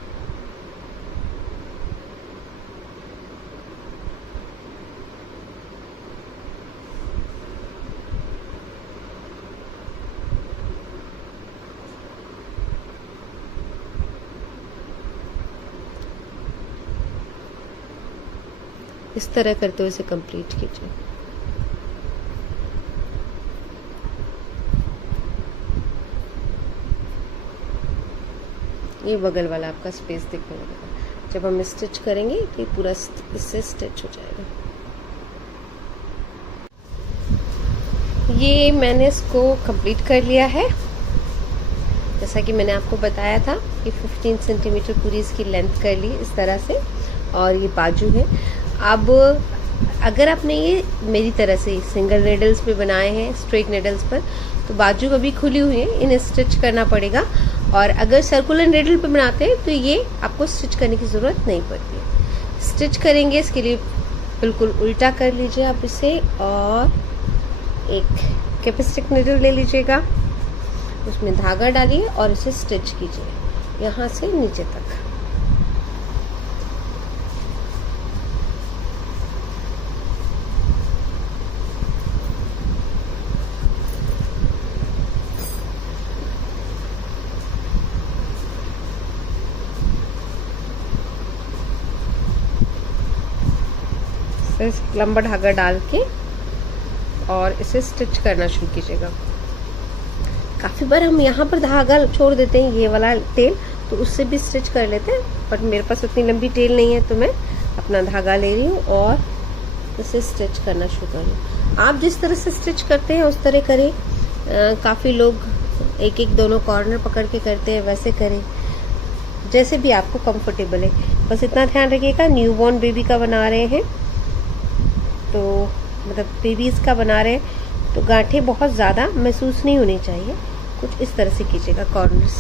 इस तरह करते हुए इसे कंप्लीट कीजिए। ये बगल वाला आपका स्पेस दिखने लगेगा। जब हम स्टिच करेंगे तो ये पूरा इससे स्टिच हो जाएगा। ये मैंने इसको कंप्लीट कर लिया है। जैसा कि मैंने आपको बताया था कि 15 सेंटीमीटर पूरी इसकी लेंथ कर ली इस तरह से, और ये बाजू है। अब अगर आपने ये मेरी तरह से सिंगल नेडल्स पे बनाए हैं, स्ट्रेट नेडल्स पर, तो बाजू अभी खुली हुई है, इन्हें स्टिच करना पड़ेगा। और अगर सर्कुलर नेडल पे बनाते हैं तो ये आपको स्टिच करने की ज़रूरत नहीं पड़ती है। स्टिच करेंगे इसके लिए बिल्कुल उल्टा कर लीजिए आप इसे, और एक कैपेसिटिक नेडल ले लीजिएगा, उसमें धागा डालिए और इसे स्टिच कीजिए यहाँ से नीचे तक। लंबा धागा डाल के और इसे स्टिच करना शुरू कीजिएगा। काफ़ी बार हम यहाँ पर धागा छोड़ देते हैं, ये वाला टेल, तो उससे भी स्टिच कर लेते हैं, बट मेरे पास उतनी लंबी टेल नहीं है तो मैं अपना धागा ले रही हूँ और इसे स्टिच करना शुरू कर रही हूँ। आप जिस तरह से स्टिच करते हैं उस तरह करें। काफ़ी लोग एक एक दोनों कॉर्नर पकड़ के करते हैं, वैसे करें जैसे भी आपको कंफर्टेबल है। बस इतना ध्यान रखिएगा, न्यूबॉर्न बेबी का बना रहे हैं तो मतलब बेबीज़ का बना रहे हैं तो गांठें बहुत ज़्यादा महसूस नहीं होनी चाहिए। कुछ इस तरह से कीजिएगा कॉर्नर्स।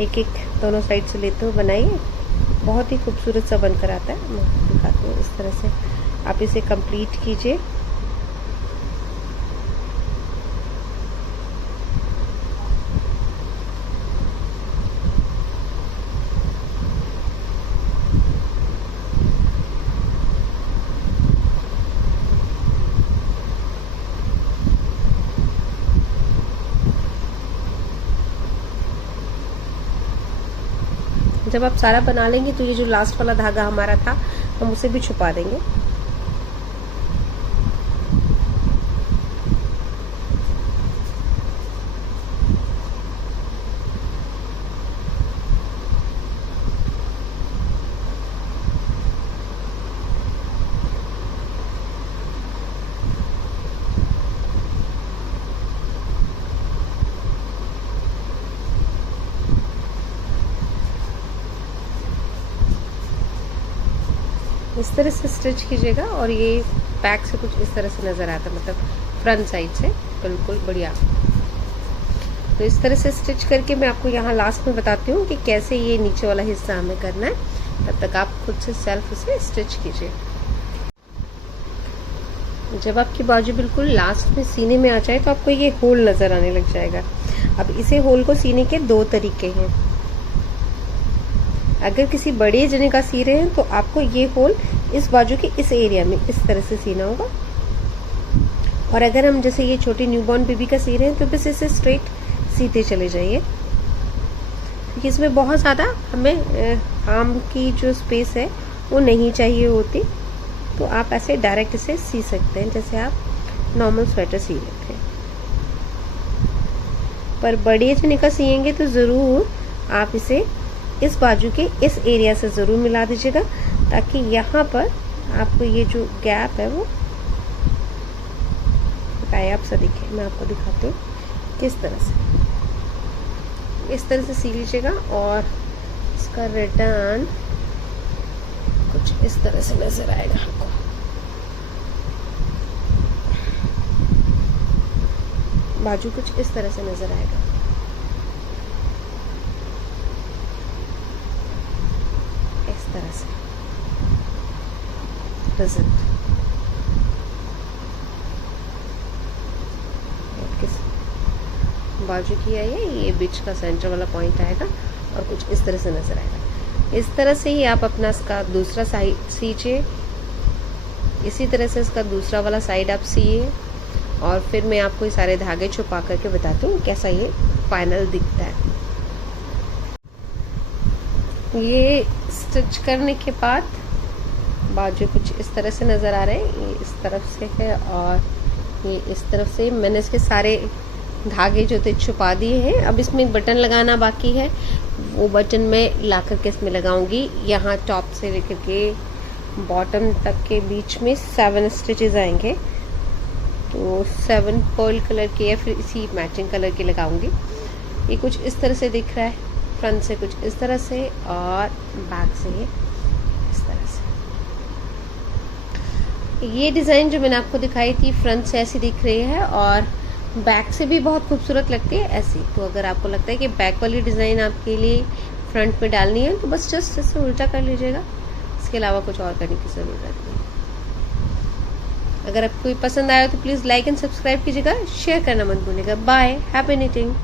एक एक दोनों साइड से लेते हुए बनाइए, बहुत ही खूबसूरत सा बनकर आता है। मैं दिखाती हूँ, इस तरह से आप इसे कंप्लीट कीजिए। जब आप सारा बना लेंगे तो ये जो लास्ट वाला धागा हमारा था हम उसे भी छुपा देंगे। इस तरह से स्टिच कीजिएगा और ये बैक से कुछ इस तरह से नज़र आता है, मतलब फ्रंट साइड से बिल्कुल बढ़िया। तो इस तरह से स्टिच करके मैं आपको यहाँ लास्ट में बताती हूँ कि कैसे ये नीचे वाला हिस्सा हमें करना है। तब तक आप खुद से सेल्फ उसे स्टिच कीजिए। जब आपकी बाजू बिल्कुल लास्ट में सीने में आ जाए तो आपको ये होल नज़र आने लग जाएगा। अब इसे होल को सीने के दो तरीके हैं। अगर किसी बड़े जने का सी रहे हैं तो आपको ये होल इस बाजू के इस एरिया में इस तरह से सीना होगा, और अगर हम जैसे ये छोटी न्यूबॉर्न बेबी का सी रहे हैं तो बस इसे स्ट्रेट सीते चले जाइए, क्योंकि इसमें बहुत ज़्यादा हमें आर्म की जो स्पेस है वो नहीं चाहिए होती। तो आप ऐसे डायरेक्ट इसे सी सकते हैं जैसे आप नॉर्मल स्वेटर सी लेते हैं। पर बड़ी चने का सिएंगे तो ज़रूर आप इसे इस बाजू के इस एरिया से ज़रूर मिला दीजिएगा, ताकि यहाँ पर आपको ये जो गैप है वो गायब सा दिखे। मैं आपको दिखाती हूँ किस तरह से, इस तरह से सी लीजिएगा और इसका रिटर्न कुछ इस तरह से नजर आएगा आपको। बाजू कुछ इस तरह से नजर आएगा। इस तरह से रिजल्ट बाजू की आई है, ये बीच का सेंटर वाला पॉइंट आएगा और कुछ इस तरह से नजर आएगा। इस तरह से ही आप अपना इसका दूसरा साइड सींचिए, इसी तरह से इसका दूसरा वाला साइड आप सिए और फिर मैं आपको ये सारे धागे छुपा करके बताती हूँ कैसा ये फाइनल दिखता है। ये स्टिच करने के बाद बाजू कुछ इस तरह से नज़र आ रहे हैं, ये इस तरफ से है और ये इस तरफ से। मैंने इसके सारे धागे जो थे छुपा दिए हैं। अब इसमें एक बटन लगाना बाकी है, वो बटन मैं ला करके इसमें लगाऊंगी। यहाँ टॉप से लेकर के बॉटम तक के बीच में 7 स्टिचेस आएंगे, तो 7 पर्ल कलर के या फिर इसी मैचिंग कलर के लगाऊंगी। ये कुछ इस तरह से दिख रहा है, फ्रंट से कुछ इस तरह से और बैक से ये इस तरह से। ये डिज़ाइन जो मैंने आपको दिखाई थी फ्रंट से ऐसी दिख रही है और बैक से भी बहुत खूबसूरत लगती है ऐसी। तो अगर आपको लगता है कि बैक वाली डिज़ाइन आपके लिए फ्रंट में डालनी है तो बस जस्ट इसे उल्टा कर लीजिएगा, इसके अलावा कुछ और करने की ज़रूरत नहीं। अगर आपको पसंद आया तो प्लीज़ लाइक एंड सब्सक्राइब कीजिएगा, शेयर करना मत भूलिएगा। Bye, happy knitting.